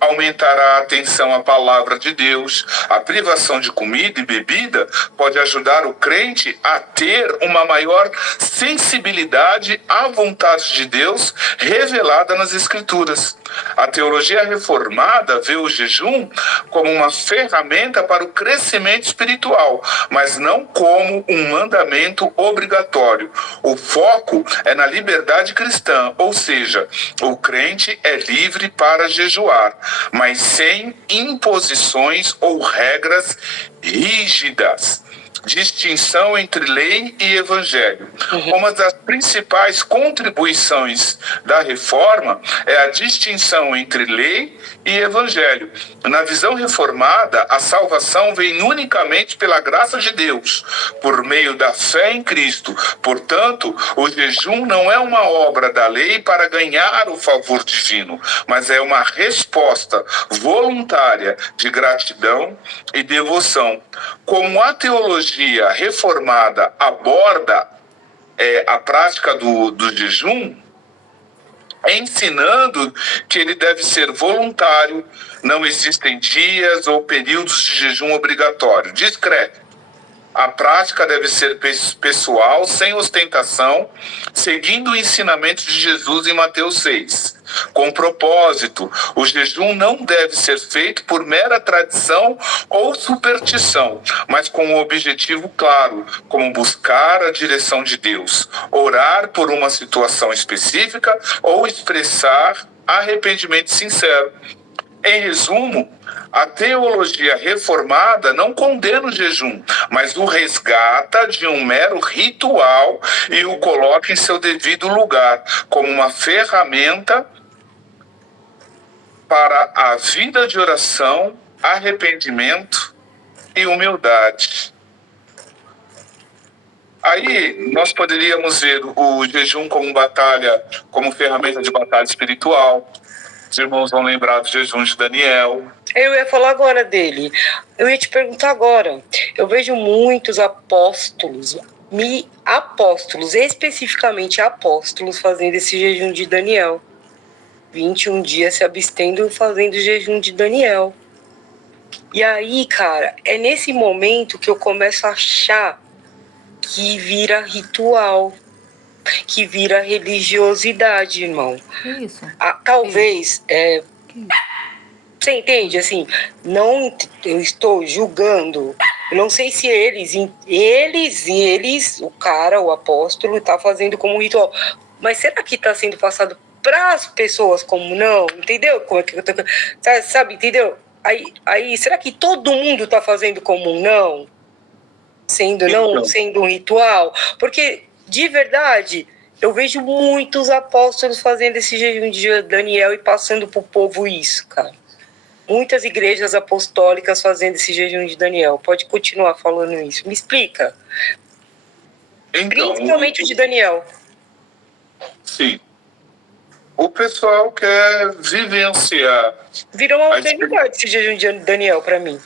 Aumentará a atenção à palavra de Deus. A privação de comida e bebida pode ajudar o crente a ter uma maior sensibilidade à vontade de Deus revelada nas Escrituras. A teologia reformada vê o jejum como uma ferramenta para o crescimento espiritual, mas não como um mandamento obrigatório. O foco é na liberdade cristã, ou seja, o crente é livre para jejuar, mas sem imposições ou regras rígidas. Distinção entre lei e evangelho. Uma das principais contribuições da reforma é a distinção entre lei e evangelho. Na visão reformada, a salvação vem unicamente pela graça de Deus, por meio da fé em Cristo. Portanto, o jejum não é uma obra da lei para ganhar o favor divino, mas é uma resposta voluntária de gratidão e devoção. Como a teologia reformada aborda a prática do jejum, ensinando que ele deve ser voluntário, não existem dias ou períodos de jejum obrigatório, discreto. A prática deve ser pessoal, sem ostentação, seguindo o ensinamento de Jesus em Mateus 6. Com propósito, o jejum não deve ser feito por mera tradição ou superstição, mas com um objetivo claro, como buscar a direção de Deus, orar por uma situação específica ou expressar arrependimento sincero. Em resumo, a teologia reformada não condena o jejum, mas o resgata de um mero ritual e o coloca em seu devido lugar, como uma ferramenta para a vida de oração, arrependimento e humildade. Aí nós poderíamos ver o jejum como batalha, como ferramenta de batalha espiritual. Os irmãos vão lembrar do jejum de Daniel. Eu ia falar agora dele. Eu ia te perguntar agora. Eu vejo muitos apóstolos, especificamente apóstolos, fazendo esse jejum de Daniel. 21 dias se abstendo fazendo o jejum de Daniel. E aí, cara, é nesse momento que eu começo a achar que vira ritual, que vira religiosidade, irmão. Que isso? Talvez, você entende? Assim, não, eu estou julgando. Eu não sei se eles, o cara, o apóstolo, está fazendo como ritual. Mas será que está sendo passado para as pessoas como não? Entendeu? Como é que eu tô, sabe, entendeu? Aí, será que todo mundo está fazendo como um não? Não sendo um ritual? Porque, de verdade, eu vejo muitos apóstolos fazendo esse jejum de Daniel e passando para o povo isso, cara. Muitas igrejas apostólicas fazendo esse jejum de Daniel. Pode continuar falando isso. Me explica. Então, Principalmente de Daniel. Sim. O pessoal quer vivenciar. Virou uma modernidade esse jejum de Daniel para mim.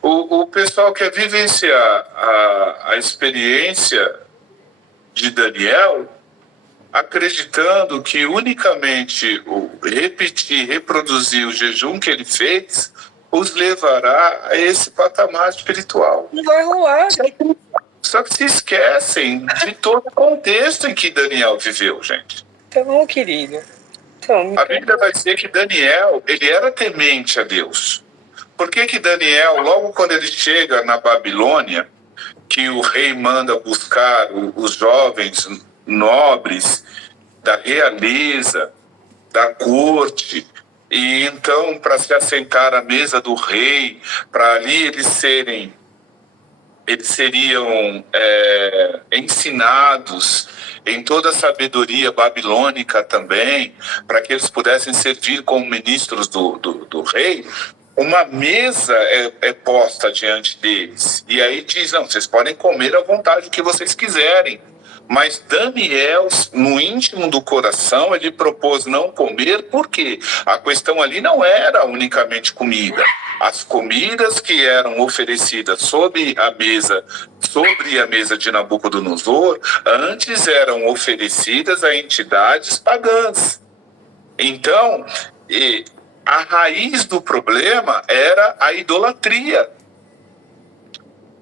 O pessoal quer vivenciar a experiência de Daniel, acreditando que unicamente o reproduzir o jejum que ele fez, os levará a esse patamar espiritual. Não vai rolar. Só que se esquecem de todo o contexto em que Daniel viveu, gente. Então, querido. Então, A Bíblia vai dizer que Daniel, ele era temente a Deus. Por que Daniel, logo quando ele chega na Babilônia, que o rei manda buscar os jovens nobres da realeza, da corte, e então para se assentar à mesa do rei, para ali eles seriam ensinados em toda a sabedoria babilônica também, para que eles pudessem servir como ministros do rei. Uma mesa é posta diante deles. E aí diz, não, vocês podem comer à vontade o que vocês quiserem. Mas Daniel, no íntimo do coração, ele propôs não comer, porque a questão ali não era unicamente comida. As comidas que eram oferecidas sobre a mesa de Nabucodonosor, antes eram oferecidas a entidades pagãs. Então, a raiz do problema era a idolatria.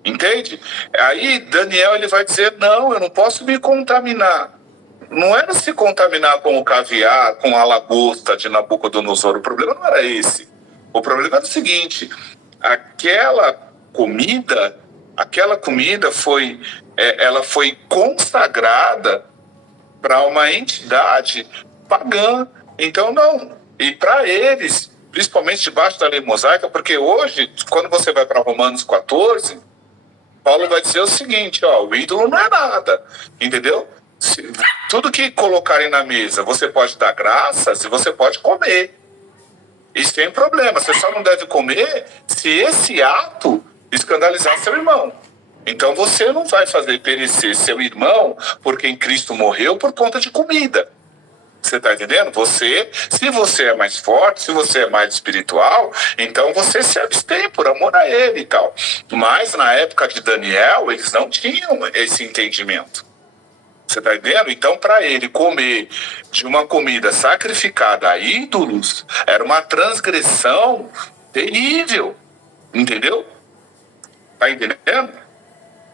Entende? Aí Daniel ele vai dizer, não, eu não posso me contaminar. Não era se contaminar com o caviar, com a lagosta de Nabucodonosor. O problema não era esse. O problema era o seguinte, aquela comida ela foi consagrada para uma entidade pagã. Então, não. E para eles, principalmente debaixo da lei mosaica, porque hoje, quando você vai para Romanos 14, Paulo vai dizer o seguinte, ó, o ídolo não é nada, entendeu? Tudo que colocarem na mesa, você pode dar graças e você pode comer. E sem problema, você só não deve comer se esse ato escandalizar seu irmão. Então você não vai fazer perecer seu irmão porque em Cristo morreu por conta de comida. Você está entendendo? Se você é mais forte, se você é mais espiritual, então você se abstém por amor a ele e tal. Mas na época de Daniel, eles não tinham esse entendimento. Você está entendendo? Então, para ele comer de uma comida sacrificada a ídolos, era uma transgressão terrível. Entendeu? Está entendendo?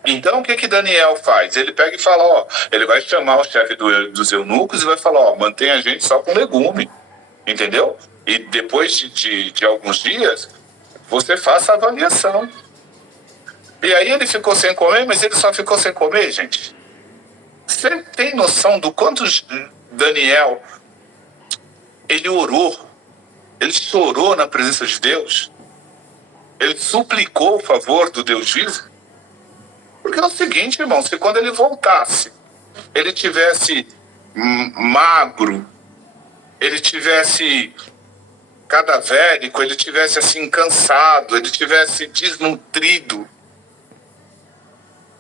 Então, o que Daniel faz? Ele pega e fala, ó, ele vai chamar o chefe dos eunucos e vai falar, ó, mantém a gente só com legume, entendeu? E depois de alguns dias, você faça a avaliação. E aí ele ficou sem comer, mas ele só ficou sem comer, gente. Você tem noção do quanto Daniel, ele orou, ele chorou na presença de Deus, ele suplicou o favor do Deus vivo? Porque é o seguinte, irmão, se quando ele voltasse, ele tivesse magro, ele tivesse cadavérico, ele tivesse assim cansado, ele tivesse desnutrido,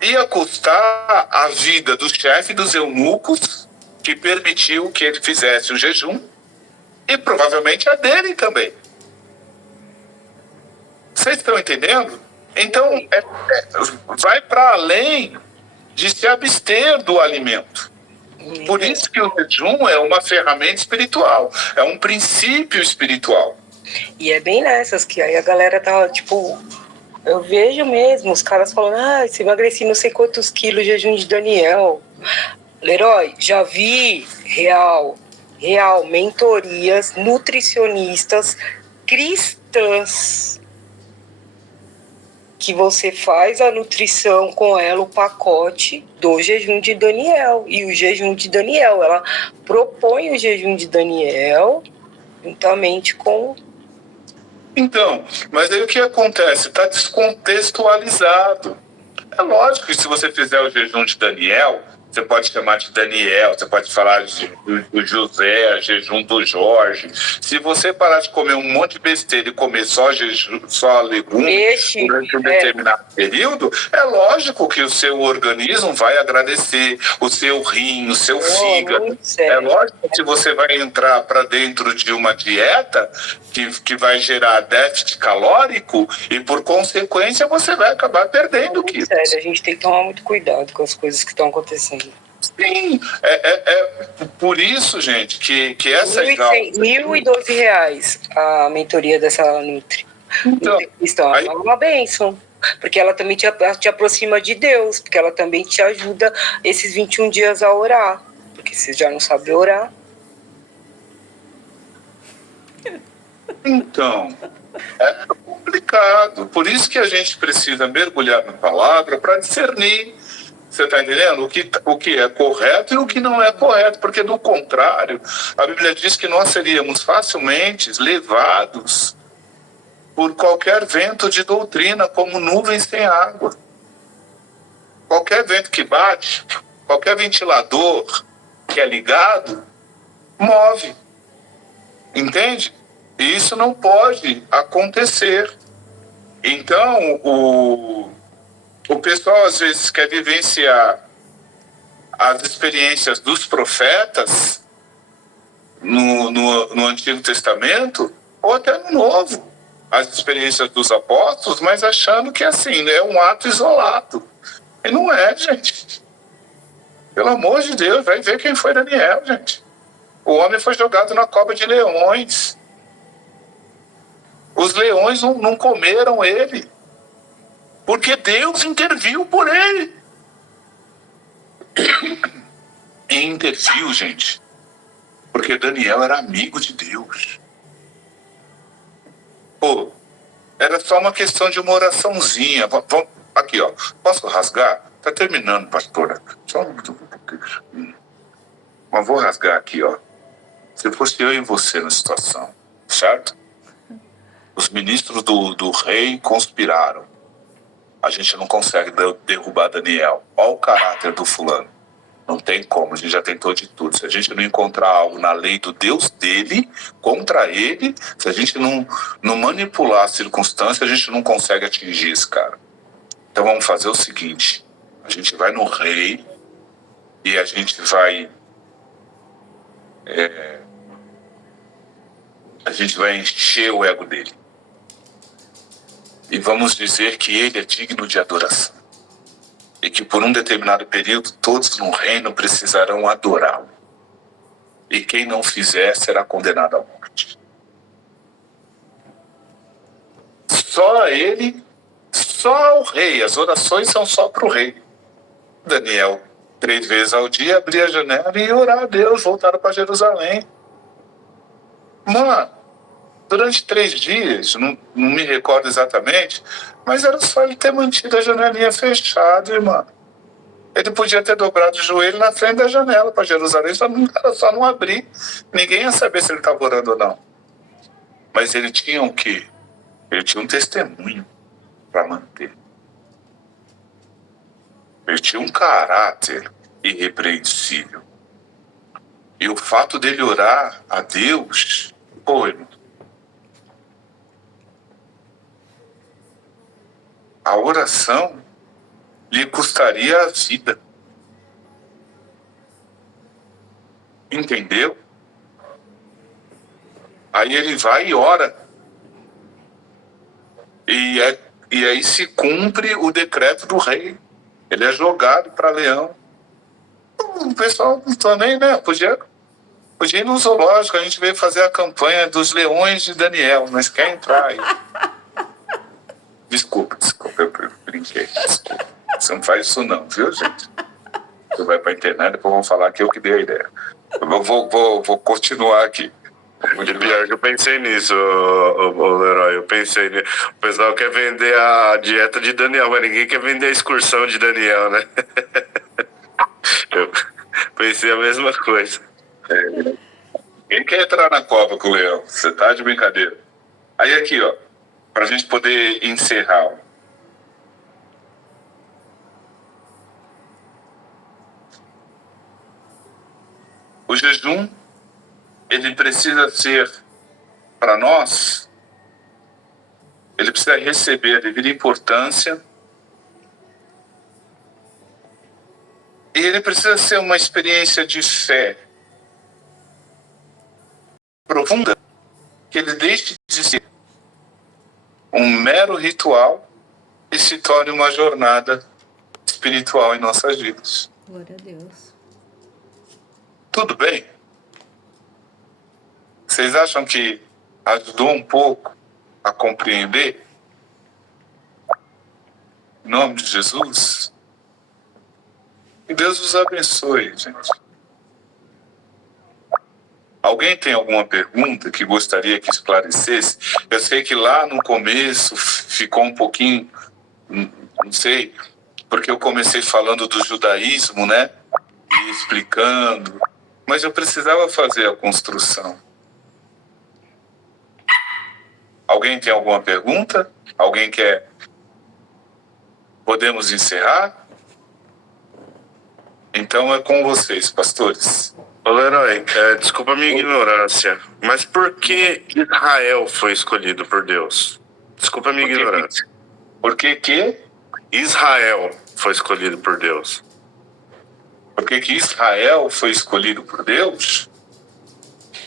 ia custar a vida do chefe dos eunucos, que permitiu que ele fizesse o jejum, e provavelmente a dele também. Vocês estão entendendo? Então, vai para além de se abster do alimento. Por isso que o jejum é uma ferramenta espiritual, é um princípio espiritual. E é bem nessas que aí a galera tá, tipo, eu vejo mesmo os caras falando, se emagreci não sei quantos quilos jejum de Daniel. Leroy, já vi real, mentorias nutricionistas cristãs que você faz a nutrição com ela, o pacote do jejum de Daniel. E o jejum de Daniel, ela propõe o jejum de Daniel juntamente com... Então, mas aí o que acontece? Está descontextualizado. É lógico que se você fizer o jejum de Daniel, você pode chamar de Daniel, você pode falar do José, jejum do Jorge. Se você parar de comer um monte de besteira e comer só legume durante um determinado período, é lógico que o seu organismo vai agradecer, o seu rim, o seu fígado. É lógico que você vai entrar para dentro de uma dieta que vai gerar déficit calórico e, por consequência, você vai acabar perdendo quilos. Sério, a gente tem que tomar muito cuidado com as coisas que estão acontecendo. Sim, é por isso, gente, que essa R$1.012 a mentoria dessa Nutri. Então, é uma bênção, porque ela também te aproxima de Deus, porque ela também te ajuda esses 21 dias a orar, porque você já não sabe orar. Então, é complicado, por isso que a gente precisa mergulhar na palavra para discernir. Você está entendendo? O que é correto e o que não é correto, porque do contrário, a Bíblia diz que nós seríamos facilmente levados por qualquer vento de doutrina, como nuvens sem água. Qualquer vento que bate, qualquer ventilador que é ligado, move. Entende? E isso não pode acontecer. Então, o pessoal às vezes quer vivenciar as experiências dos profetas no Antigo Testamento, ou até no Novo, as experiências dos apóstolos, mas achando que assim, é um ato isolado. E não é, gente. Pelo amor de Deus, vai ver quem foi Daniel, gente. O homem foi jogado na cova de leões. Os leões não comeram ele, porque Deus interviu por ele. E interviu, gente, porque Daniel era amigo de Deus. Pô, era só uma questão de uma oraçãozinha. Aqui, ó. Posso rasgar? Tá terminando, pastora. Só mas vou rasgar aqui, ó. Se fosse eu e você na situação, certo? Os ministros do rei conspiraram. A gente não consegue derrubar Daniel. Olha o caráter do fulano. Não tem como, a gente já tentou de tudo. Se a gente não encontrar algo na lei do Deus dele, contra ele, se a gente não manipular a circunstância, a gente não consegue atingir esse cara. Então vamos fazer o seguinte, a gente vai no rei e a gente vai encher o ego dele. E vamos dizer que ele é digno de adoração. E que por um determinado período todos no reino precisarão adorá-lo. E quem não fizer será condenado à morte. Só ele, só o rei, as orações são só para o rei. Daniel, 3 vezes ao dia, abria a janela e orar a Deus, voltaram para Jerusalém. Mano, durante 3 dias, não me recordo exatamente, mas era só ele ter mantido a janelinha fechada, irmão. Ele podia ter dobrado o joelho na frente da janela para Jerusalém, era só não abrir. Ninguém ia saber se ele estava orando ou não. Mas ele tinha o quê? Ele tinha um testemunho para manter. Ele tinha um caráter irrepreensível. E o fato dele orar a Deus, pô, irmão, a oração lhe custaria a vida. Entendeu? Aí ele vai e ora. E aí se cumpre o decreto do rei. Ele é jogado para leão. O pessoal também, né? Podia ir no zoológico, a gente veio fazer a campanha dos leões de Daniel, mas quer entrar aí. Desculpa, eu brinquei, desculpa. Você não faz isso não, viu, gente? Você vai pra internet, depois vão falar que eu que dei a ideia. Eu vou continuar aqui. E pior que eu pensei nisso, ô Leroy, eu pensei nisso. O pessoal quer vender a dieta de Daniel, mas ninguém quer vender a excursão de Daniel, né? Eu pensei a mesma coisa. Quem quer entrar na cova com o leão? Você tá de brincadeira? Aí aqui, ó, pra gente poder encerrar, ó. O jejum, ele precisa ser, para nós, ele precisa receber a devida importância e ele precisa ser uma experiência de fé profunda, que ele deixe de ser um mero ritual e se torne uma jornada espiritual em nossas vidas. Glória a Deus. Tudo bem? Vocês acham que ajudou um pouco a compreender? Em nome de Jesus? Que Deus os abençoe, gente. Alguém tem alguma pergunta que gostaria que esclarecesse? Eu sei que lá no começo ficou um pouquinho, não sei, porque eu comecei falando do judaísmo, né? E explicando, mas eu precisava fazer a construção. Alguém tem alguma pergunta? Alguém quer? Podemos encerrar? Então é com vocês, pastores. Ô Leroy, desculpa a minha ignorância, mas por que Israel foi escolhido por Deus? Desculpa a minha ignorância. Por que Israel foi escolhido por Deus? Por que que Israel foi escolhido por Deus?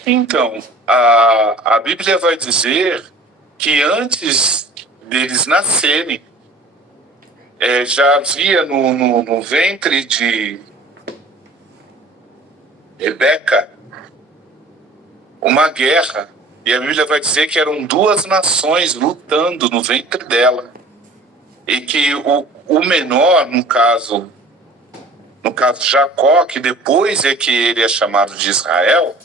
Então, a Bíblia vai dizer que antes deles nascerem, já havia no ventre de Rebeca uma guerra. E a Bíblia vai dizer que eram duas nações lutando no ventre dela. E que o menor, no caso Jacó, que depois é que ele é chamado de Israel,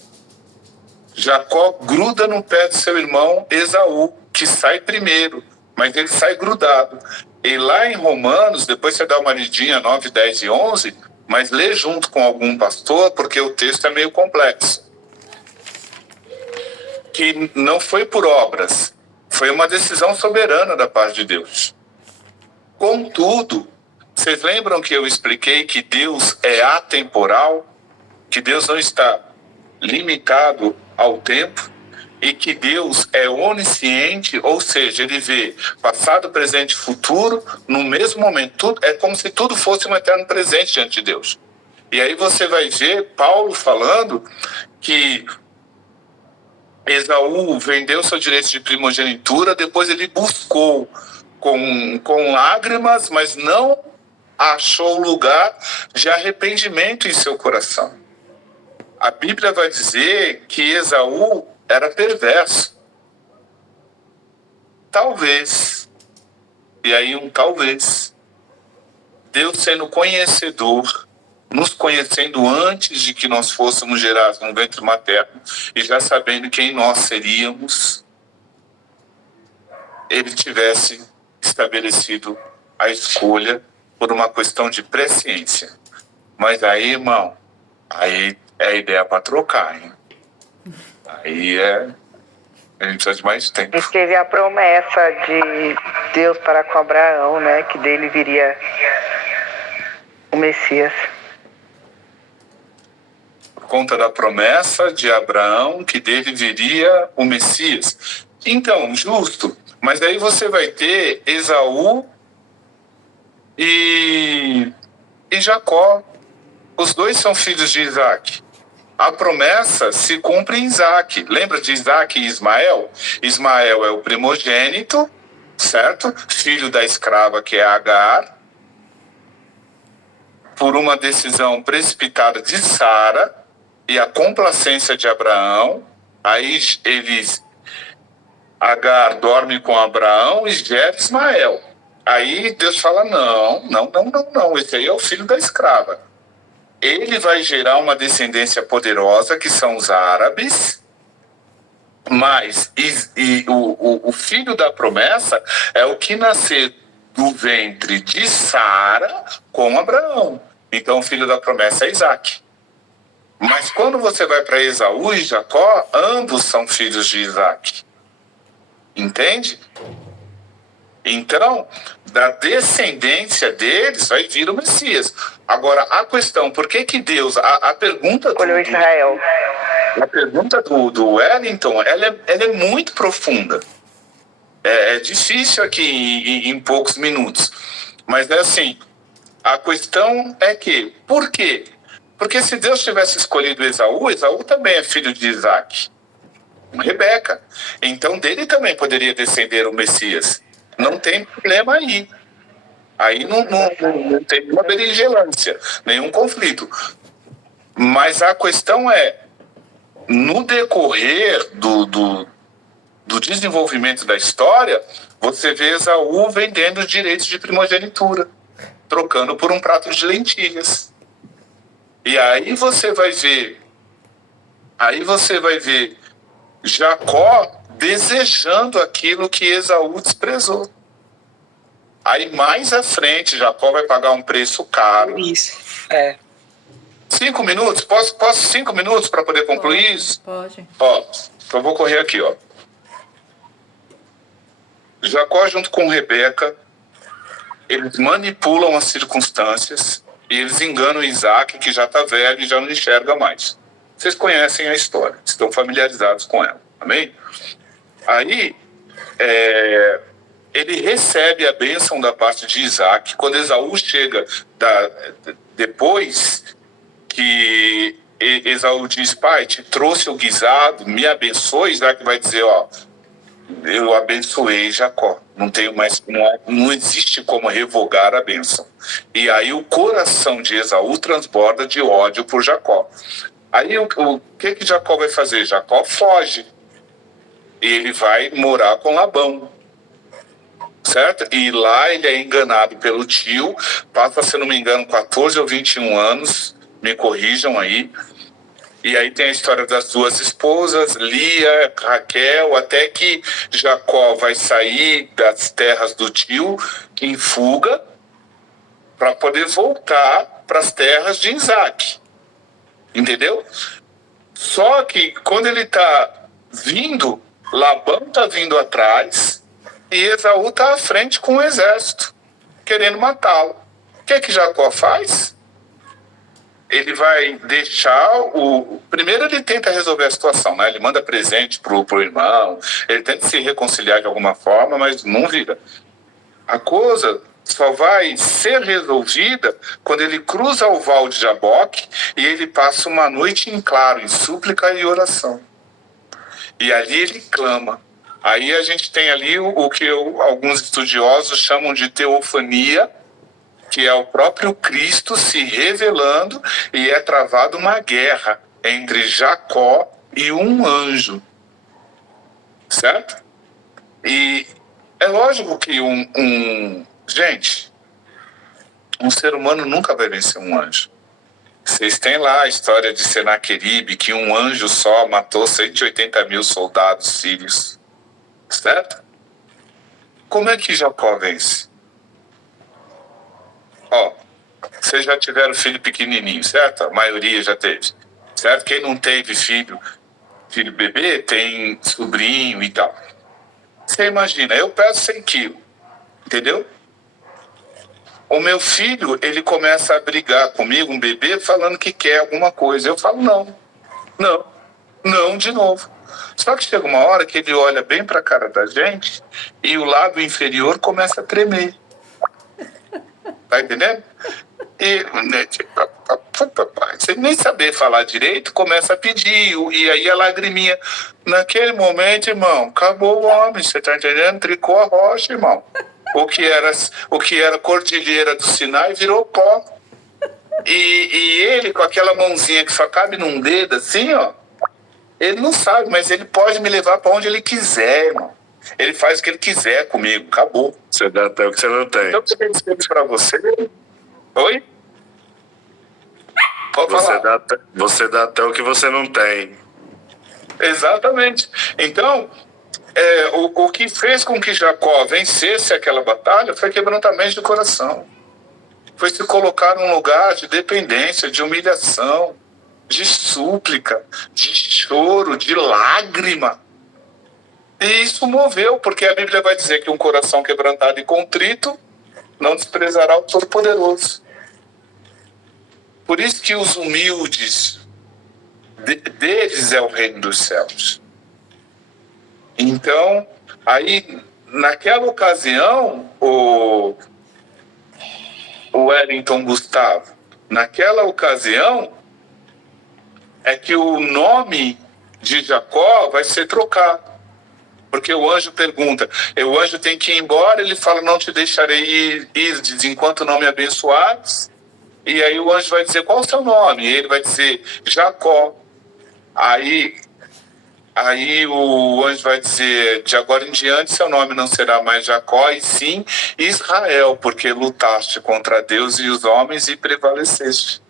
Jacó gruda no pé de seu irmão Esaú, que sai primeiro, mas ele sai grudado. E lá em Romanos, depois você dá uma lidinha 9, 10 e 11, mas lê junto com algum pastor, porque o texto é meio complexo. Que não foi por obras, foi uma decisão soberana da parte de Deus. Contudo, vocês lembram que eu expliquei que Deus é atemporal, que Deus não está limitado ao tempo e que Deus é onisciente, ou seja, ele vê passado, presente e futuro no mesmo momento. É como se tudo fosse um eterno presente diante de Deus. E aí você vai ver Paulo falando que Esaú vendeu seu direito de primogenitura, depois ele buscou com lágrimas, mas não achou lugar de arrependimento em seu coração. A Bíblia vai dizer que Esaú era perverso. Talvez, e aí talvez, Deus sendo conhecedor, nos conhecendo antes de que nós fôssemos gerados no ventre materno, e já sabendo quem nós seríamos, ele tivesse estabelecido a escolha por uma questão de presciência. Mas aí, irmão, aí é a ideia para trocar, hein? Aí a gente precisa de mais tempo. E teve a promessa de Deus para com Abraão, né? Que dele viria o Messias. Por conta da promessa de Abraão, que dele viria o Messias. Então, justo. Mas aí você vai ter Esaú e Jacó. Os dois são filhos de Isaac. A promessa se cumpre em Isaac. Lembra de Isaac e Ismael? Ismael é o primogênito, certo? Filho da escrava que é Agar. Por uma decisão precipitada de Sara e a complacência de Abraão, aí Agar dorme com Abraão e gera Ismael. Aí Deus fala, não, esse aí é o filho da escrava. Ele vai gerar uma descendência poderosa, que são os árabes, mas o filho da promessa é o que nascer do ventre de Sara com Abraão. Então o filho da promessa é Isaac. Mas quando você vai para Esaú e Jacó, ambos são filhos de Isaac. Entende? Então, da descendência deles vai vir o Messias. Agora, a questão, por que Deus... A pergunta Escolheu Israel. A pergunta do Wellington, ela é muito profunda. É difícil aqui em poucos minutos. Mas é assim, a questão é que, por quê? Porque se Deus tivesse escolhido Esaú também é filho de Isaac. Rebeca. Então, dele também poderia descender o Messias. Não tem problema aí. Aí não tem nenhuma beligerância, nenhum conflito. Mas a questão é, no decorrer do desenvolvimento da história, você vê Esaú vendendo os direitos de primogenitura, trocando por um prato de lentilhas. E aí você vai ver Jacó desejando aquilo que Esaú desprezou. Aí mais à frente, Jacó vai pagar um preço caro. Isso, 5 minutos? Posso 5 minutos para poder concluir isso? Pode. Ó, então eu vou correr aqui, ó. Jacó junto com Rebeca, eles manipulam as circunstâncias e eles enganam Isaac, que já está velho e já não enxerga mais. Vocês conhecem a história, estão familiarizados com ela, amém? Aí, ele recebe a bênção da parte de Isaac. Quando Esaú chega depois, que Esaú diz, pai, te trouxe o guisado, me abençoe, Isaac vai dizer, ó, eu abençoei Jacó. Não tenho mais, não existe como revogar a bênção. E aí o coração de Esaú transborda de ódio por Jacó. Aí o que Jacó vai fazer? Jacó foge. Ele vai morar com Labão. Certo? E lá ele é enganado pelo tio, passa, se não me engano, 14 ou 21 anos, me corrijam aí. E aí tem a história das duas esposas, Lia, Raquel, até que Jacó vai sair das terras do tio em fuga para poder voltar para as terras de Isaac. Entendeu? Só que quando ele está vindo, Labão está vindo atrás e Esaú está à frente com o exército, querendo matá-lo. O que Jacó faz? Ele vai deixar primeiro ele tenta resolver a situação, né? Ele manda presente pro irmão, ele tenta se reconciliar de alguma forma, mas não vira. A coisa só vai ser resolvida quando ele cruza o val de Jaboque e ele passa uma noite em claro, em súplica e oração. E ali ele clama. Aí a gente tem ali o que alguns estudiosos chamam de teofania, que é o próprio Cristo se revelando, e é travada uma guerra entre Jacó e um anjo. Certo? E é lógico que gente, um ser humano nunca vai vencer um anjo. Vocês têm lá a história de Senaqueribe, que um anjo só matou 180 mil soldados sírios. Certo? Como é que Jacó vence? Ó, vocês já tiveram filho pequenininho, certo? A maioria já teve, certo? Quem não teve filho bebê, tem sobrinho e tal. Você imagina, eu peso 100 quilos, entendeu? O meu filho, ele começa a brigar comigo, um bebê, falando que quer alguma coisa. Eu falo, não de novo. Só que chega uma hora que ele olha bem pra cara da gente e o lábio inferior começa a tremer. Tá entendendo? E sem nem saber falar direito, começa a pedir. E aí a lagriminha. Naquele momento, irmão, acabou o homem. Você tá entendendo? Tricou a rocha, irmão. O que era cordilheira do Sinai virou pó. E ele, com aquela mãozinha que só cabe num dedo, assim, ó. Ele não sabe, mas ele pode me levar pra onde ele quiser, irmão. Ele faz o que ele quiser comigo, acabou. Você dá até o que você não tem. Então, eu tenho pra você. Oi? Pode falar. Você dá até o que você não tem. Exatamente. Então, o que fez com que Jacó vencesse aquela batalha foi quebrantamento de coração. Foi se colocar num lugar de dependência, de humilhação, de súplica, de choro, de lágrima. E isso moveu, porque a Bíblia vai dizer que um coração quebrantado e contrito não desprezará o Todo-Poderoso. Por isso que os humildes, deles é o reino dos céus. Então, aí, naquela ocasião, o Wellington Gustavo, naquela ocasião, é que o nome de Jacó vai ser trocado. Porque o anjo pergunta, o anjo tem que ir embora, ele fala, não te deixarei ir enquanto não me abençoares. E aí o anjo vai dizer, qual o seu nome? E ele vai dizer, Jacó. Aí o anjo vai dizer, de agora em diante seu nome não será mais Jacó, e sim Israel, porque lutaste contra Deus e os homens e prevaleceste.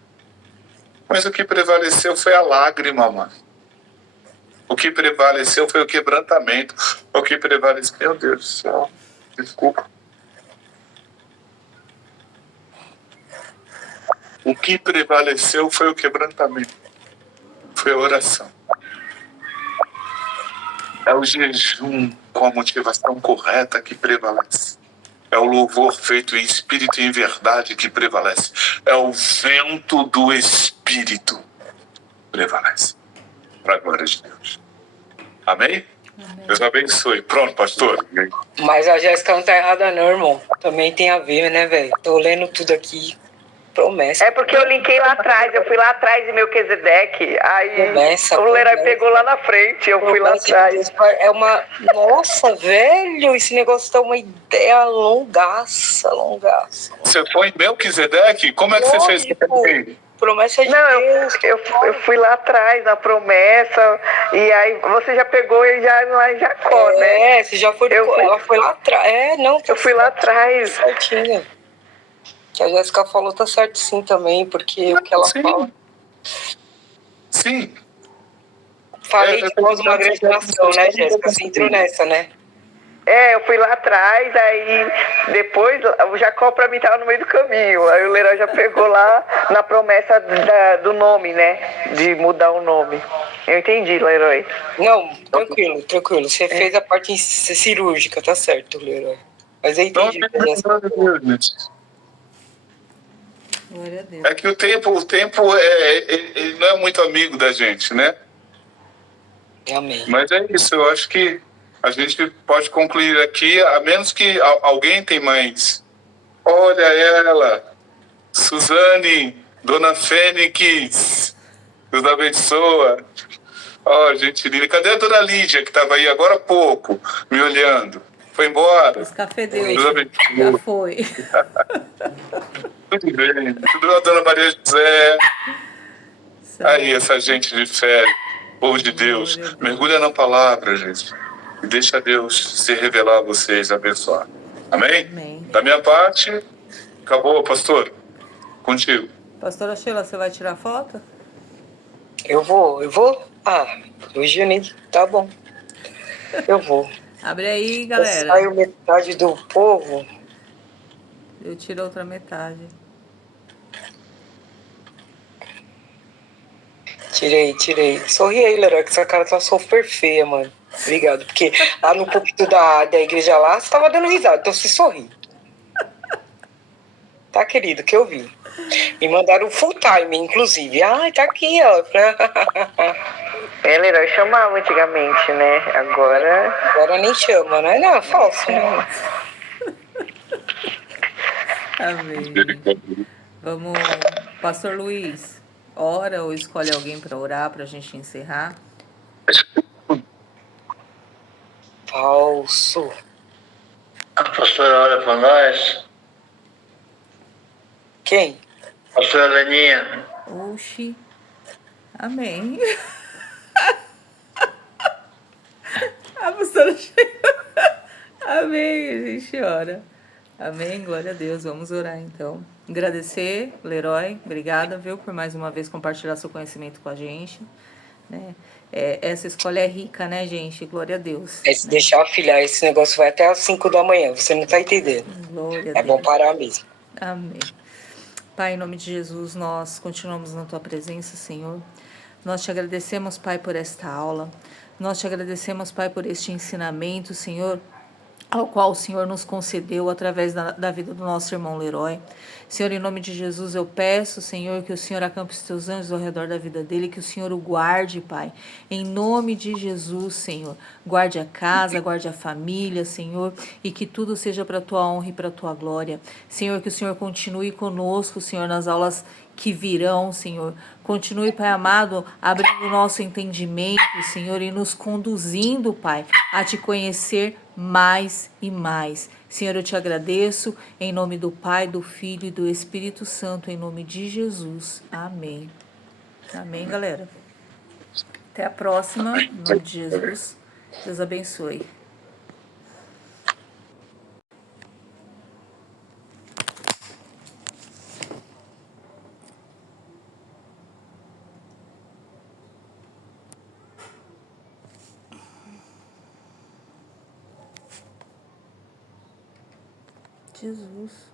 Mas o que prevaleceu foi a lágrima, mano. O que prevaleceu foi o quebrantamento. O que prevaleceu... Meu Deus do céu. Desculpa. O que prevaleceu foi o quebrantamento. Foi a oração. É o jejum com a motivação correta que prevalece. É o louvor feito em espírito e em verdade que prevalece. É o vento do Espírito que prevalece. Para a glória de Deus. Amém? Amém? Deus abençoe. Pronto, pastor. Mas a Jéssica não tá errada não, irmão. Também tem a ver, né, velho? Tô lendo tudo aqui. Promessa. É porque eu linkei lá atrás, eu fui lá atrás de Melquisedeque, aí Promessa, o Leroy promessa. pegou lá na frente, eu fui lá Promessa de atrás. Deus é uma. Nossa, velho, esse negócio tá uma ideia longaça, longaça. Você foi em Melquisedeque? Como é que você fez? Lógico. Promessa de Não, Deus. eu fui lá atrás na promessa, e aí você já pegou e já lá em Jacó, né? Você já foi. Eu fui- Ela foi lá atrás. Não, tá Eu fui lá atrás. certinho. Que a Jéssica falou tá certo sim também, porque o que ela Sim. fala. Sim. Falei de nós uma grande nação, né, Jéssica? Você entrou nessa, né? Eu fui lá atrás, aí depois o Jacó pra mim tava no meio do caminho. Aí o Leroy já pegou lá na promessa do nome, né? De mudar o nome. Eu entendi, Leroy. Não, tranquilo, tranquilo. Você fez a parte cirúrgica, tá certo, Leroy. Mas eu Então, entendi. Jéssica. Glória a Deus. é que o tempo ele não é muito amigo da gente, né? Amém. Mas é isso, eu acho que a gente pode concluir aqui, a menos que alguém tenha mais. Olha ela, Suzane, Dona Fênix, Deus abençoa. Ó, gente linda. Cadê a Dona Lídia, que estava aí agora há pouco, me olhando? Foi embora? Os cafedeuses. Deus abençoe. Já foi. Tudo bem. Tudo bem, Dona Maria José. Aí, essa gente de fé, povo de Deus, mergulha na palavra, gente. E deixa Deus se revelar a vocês, abençoar. Amém? Amém. Da minha parte, acabou, pastor. Contigo. Pastora Sheila, você vai tirar foto? Eu vou? Hoje eu nem. Tá bom. Eu vou. Abre aí, galera. Saiu metade do povo. Eu tiro a outra metade. Tirei. Sorri aí, Leroy, que essa cara tá super feia, mano. Obrigado. Porque lá no púlpito da igreja lá, você tava dando risada, então se sorri. Tá, querido, que eu vi. Me mandaram full time, inclusive. Ai, tá aqui, ó. Leroy chamava antigamente, né? Agora nem chama, né? Não, falso, né? Amém. Vamos, Pastor Luiz, ora ou escolhe alguém para orar para a gente encerrar? Falso. A pastora ora por nós. Quem? Pastora Leninha. Oxi. Amém. A pastora Sheila. Amém, a gente ora. Amém, glória a Deus. Vamos orar então. Agradecer, Leroy, obrigada, viu, por mais uma vez compartilhar seu conhecimento com a gente. Né? Essa escolha é rica, né, gente? Glória a Deus. Se deixar afilhar, esse negócio vai até às 5 da manhã, você não tá entendendo. Glória a É Deus. bom parar mesmo. Amém. Pai, em nome de Jesus, nós continuamos na Tua presença, Senhor. Nós te agradecemos, Pai, por esta aula. Nós te agradecemos, Pai, por este ensinamento, Senhor, ao qual o Senhor nos concedeu através da vida do nosso irmão Leroy. Senhor, em nome de Jesus, eu peço, Senhor, que o Senhor acampe os teus anjos ao redor da vida dele, que o Senhor o guarde, Pai. Em nome de Jesus, Senhor. Guarde a casa, guarde a família, Senhor, e que tudo seja para a tua honra e para a tua glória. Senhor, que o Senhor continue conosco, Senhor, nas aulas que virão, Senhor. Continue, Pai amado, abrindo o nosso entendimento, Senhor, e nos conduzindo, Pai, a te conhecer mais e mais. Senhor, eu te agradeço em nome do Pai, do Filho e do Espírito Santo, em nome de Jesus. Amém. Amém, galera. Até a próxima, em nome de Jesus. Deus abençoe. Jesus.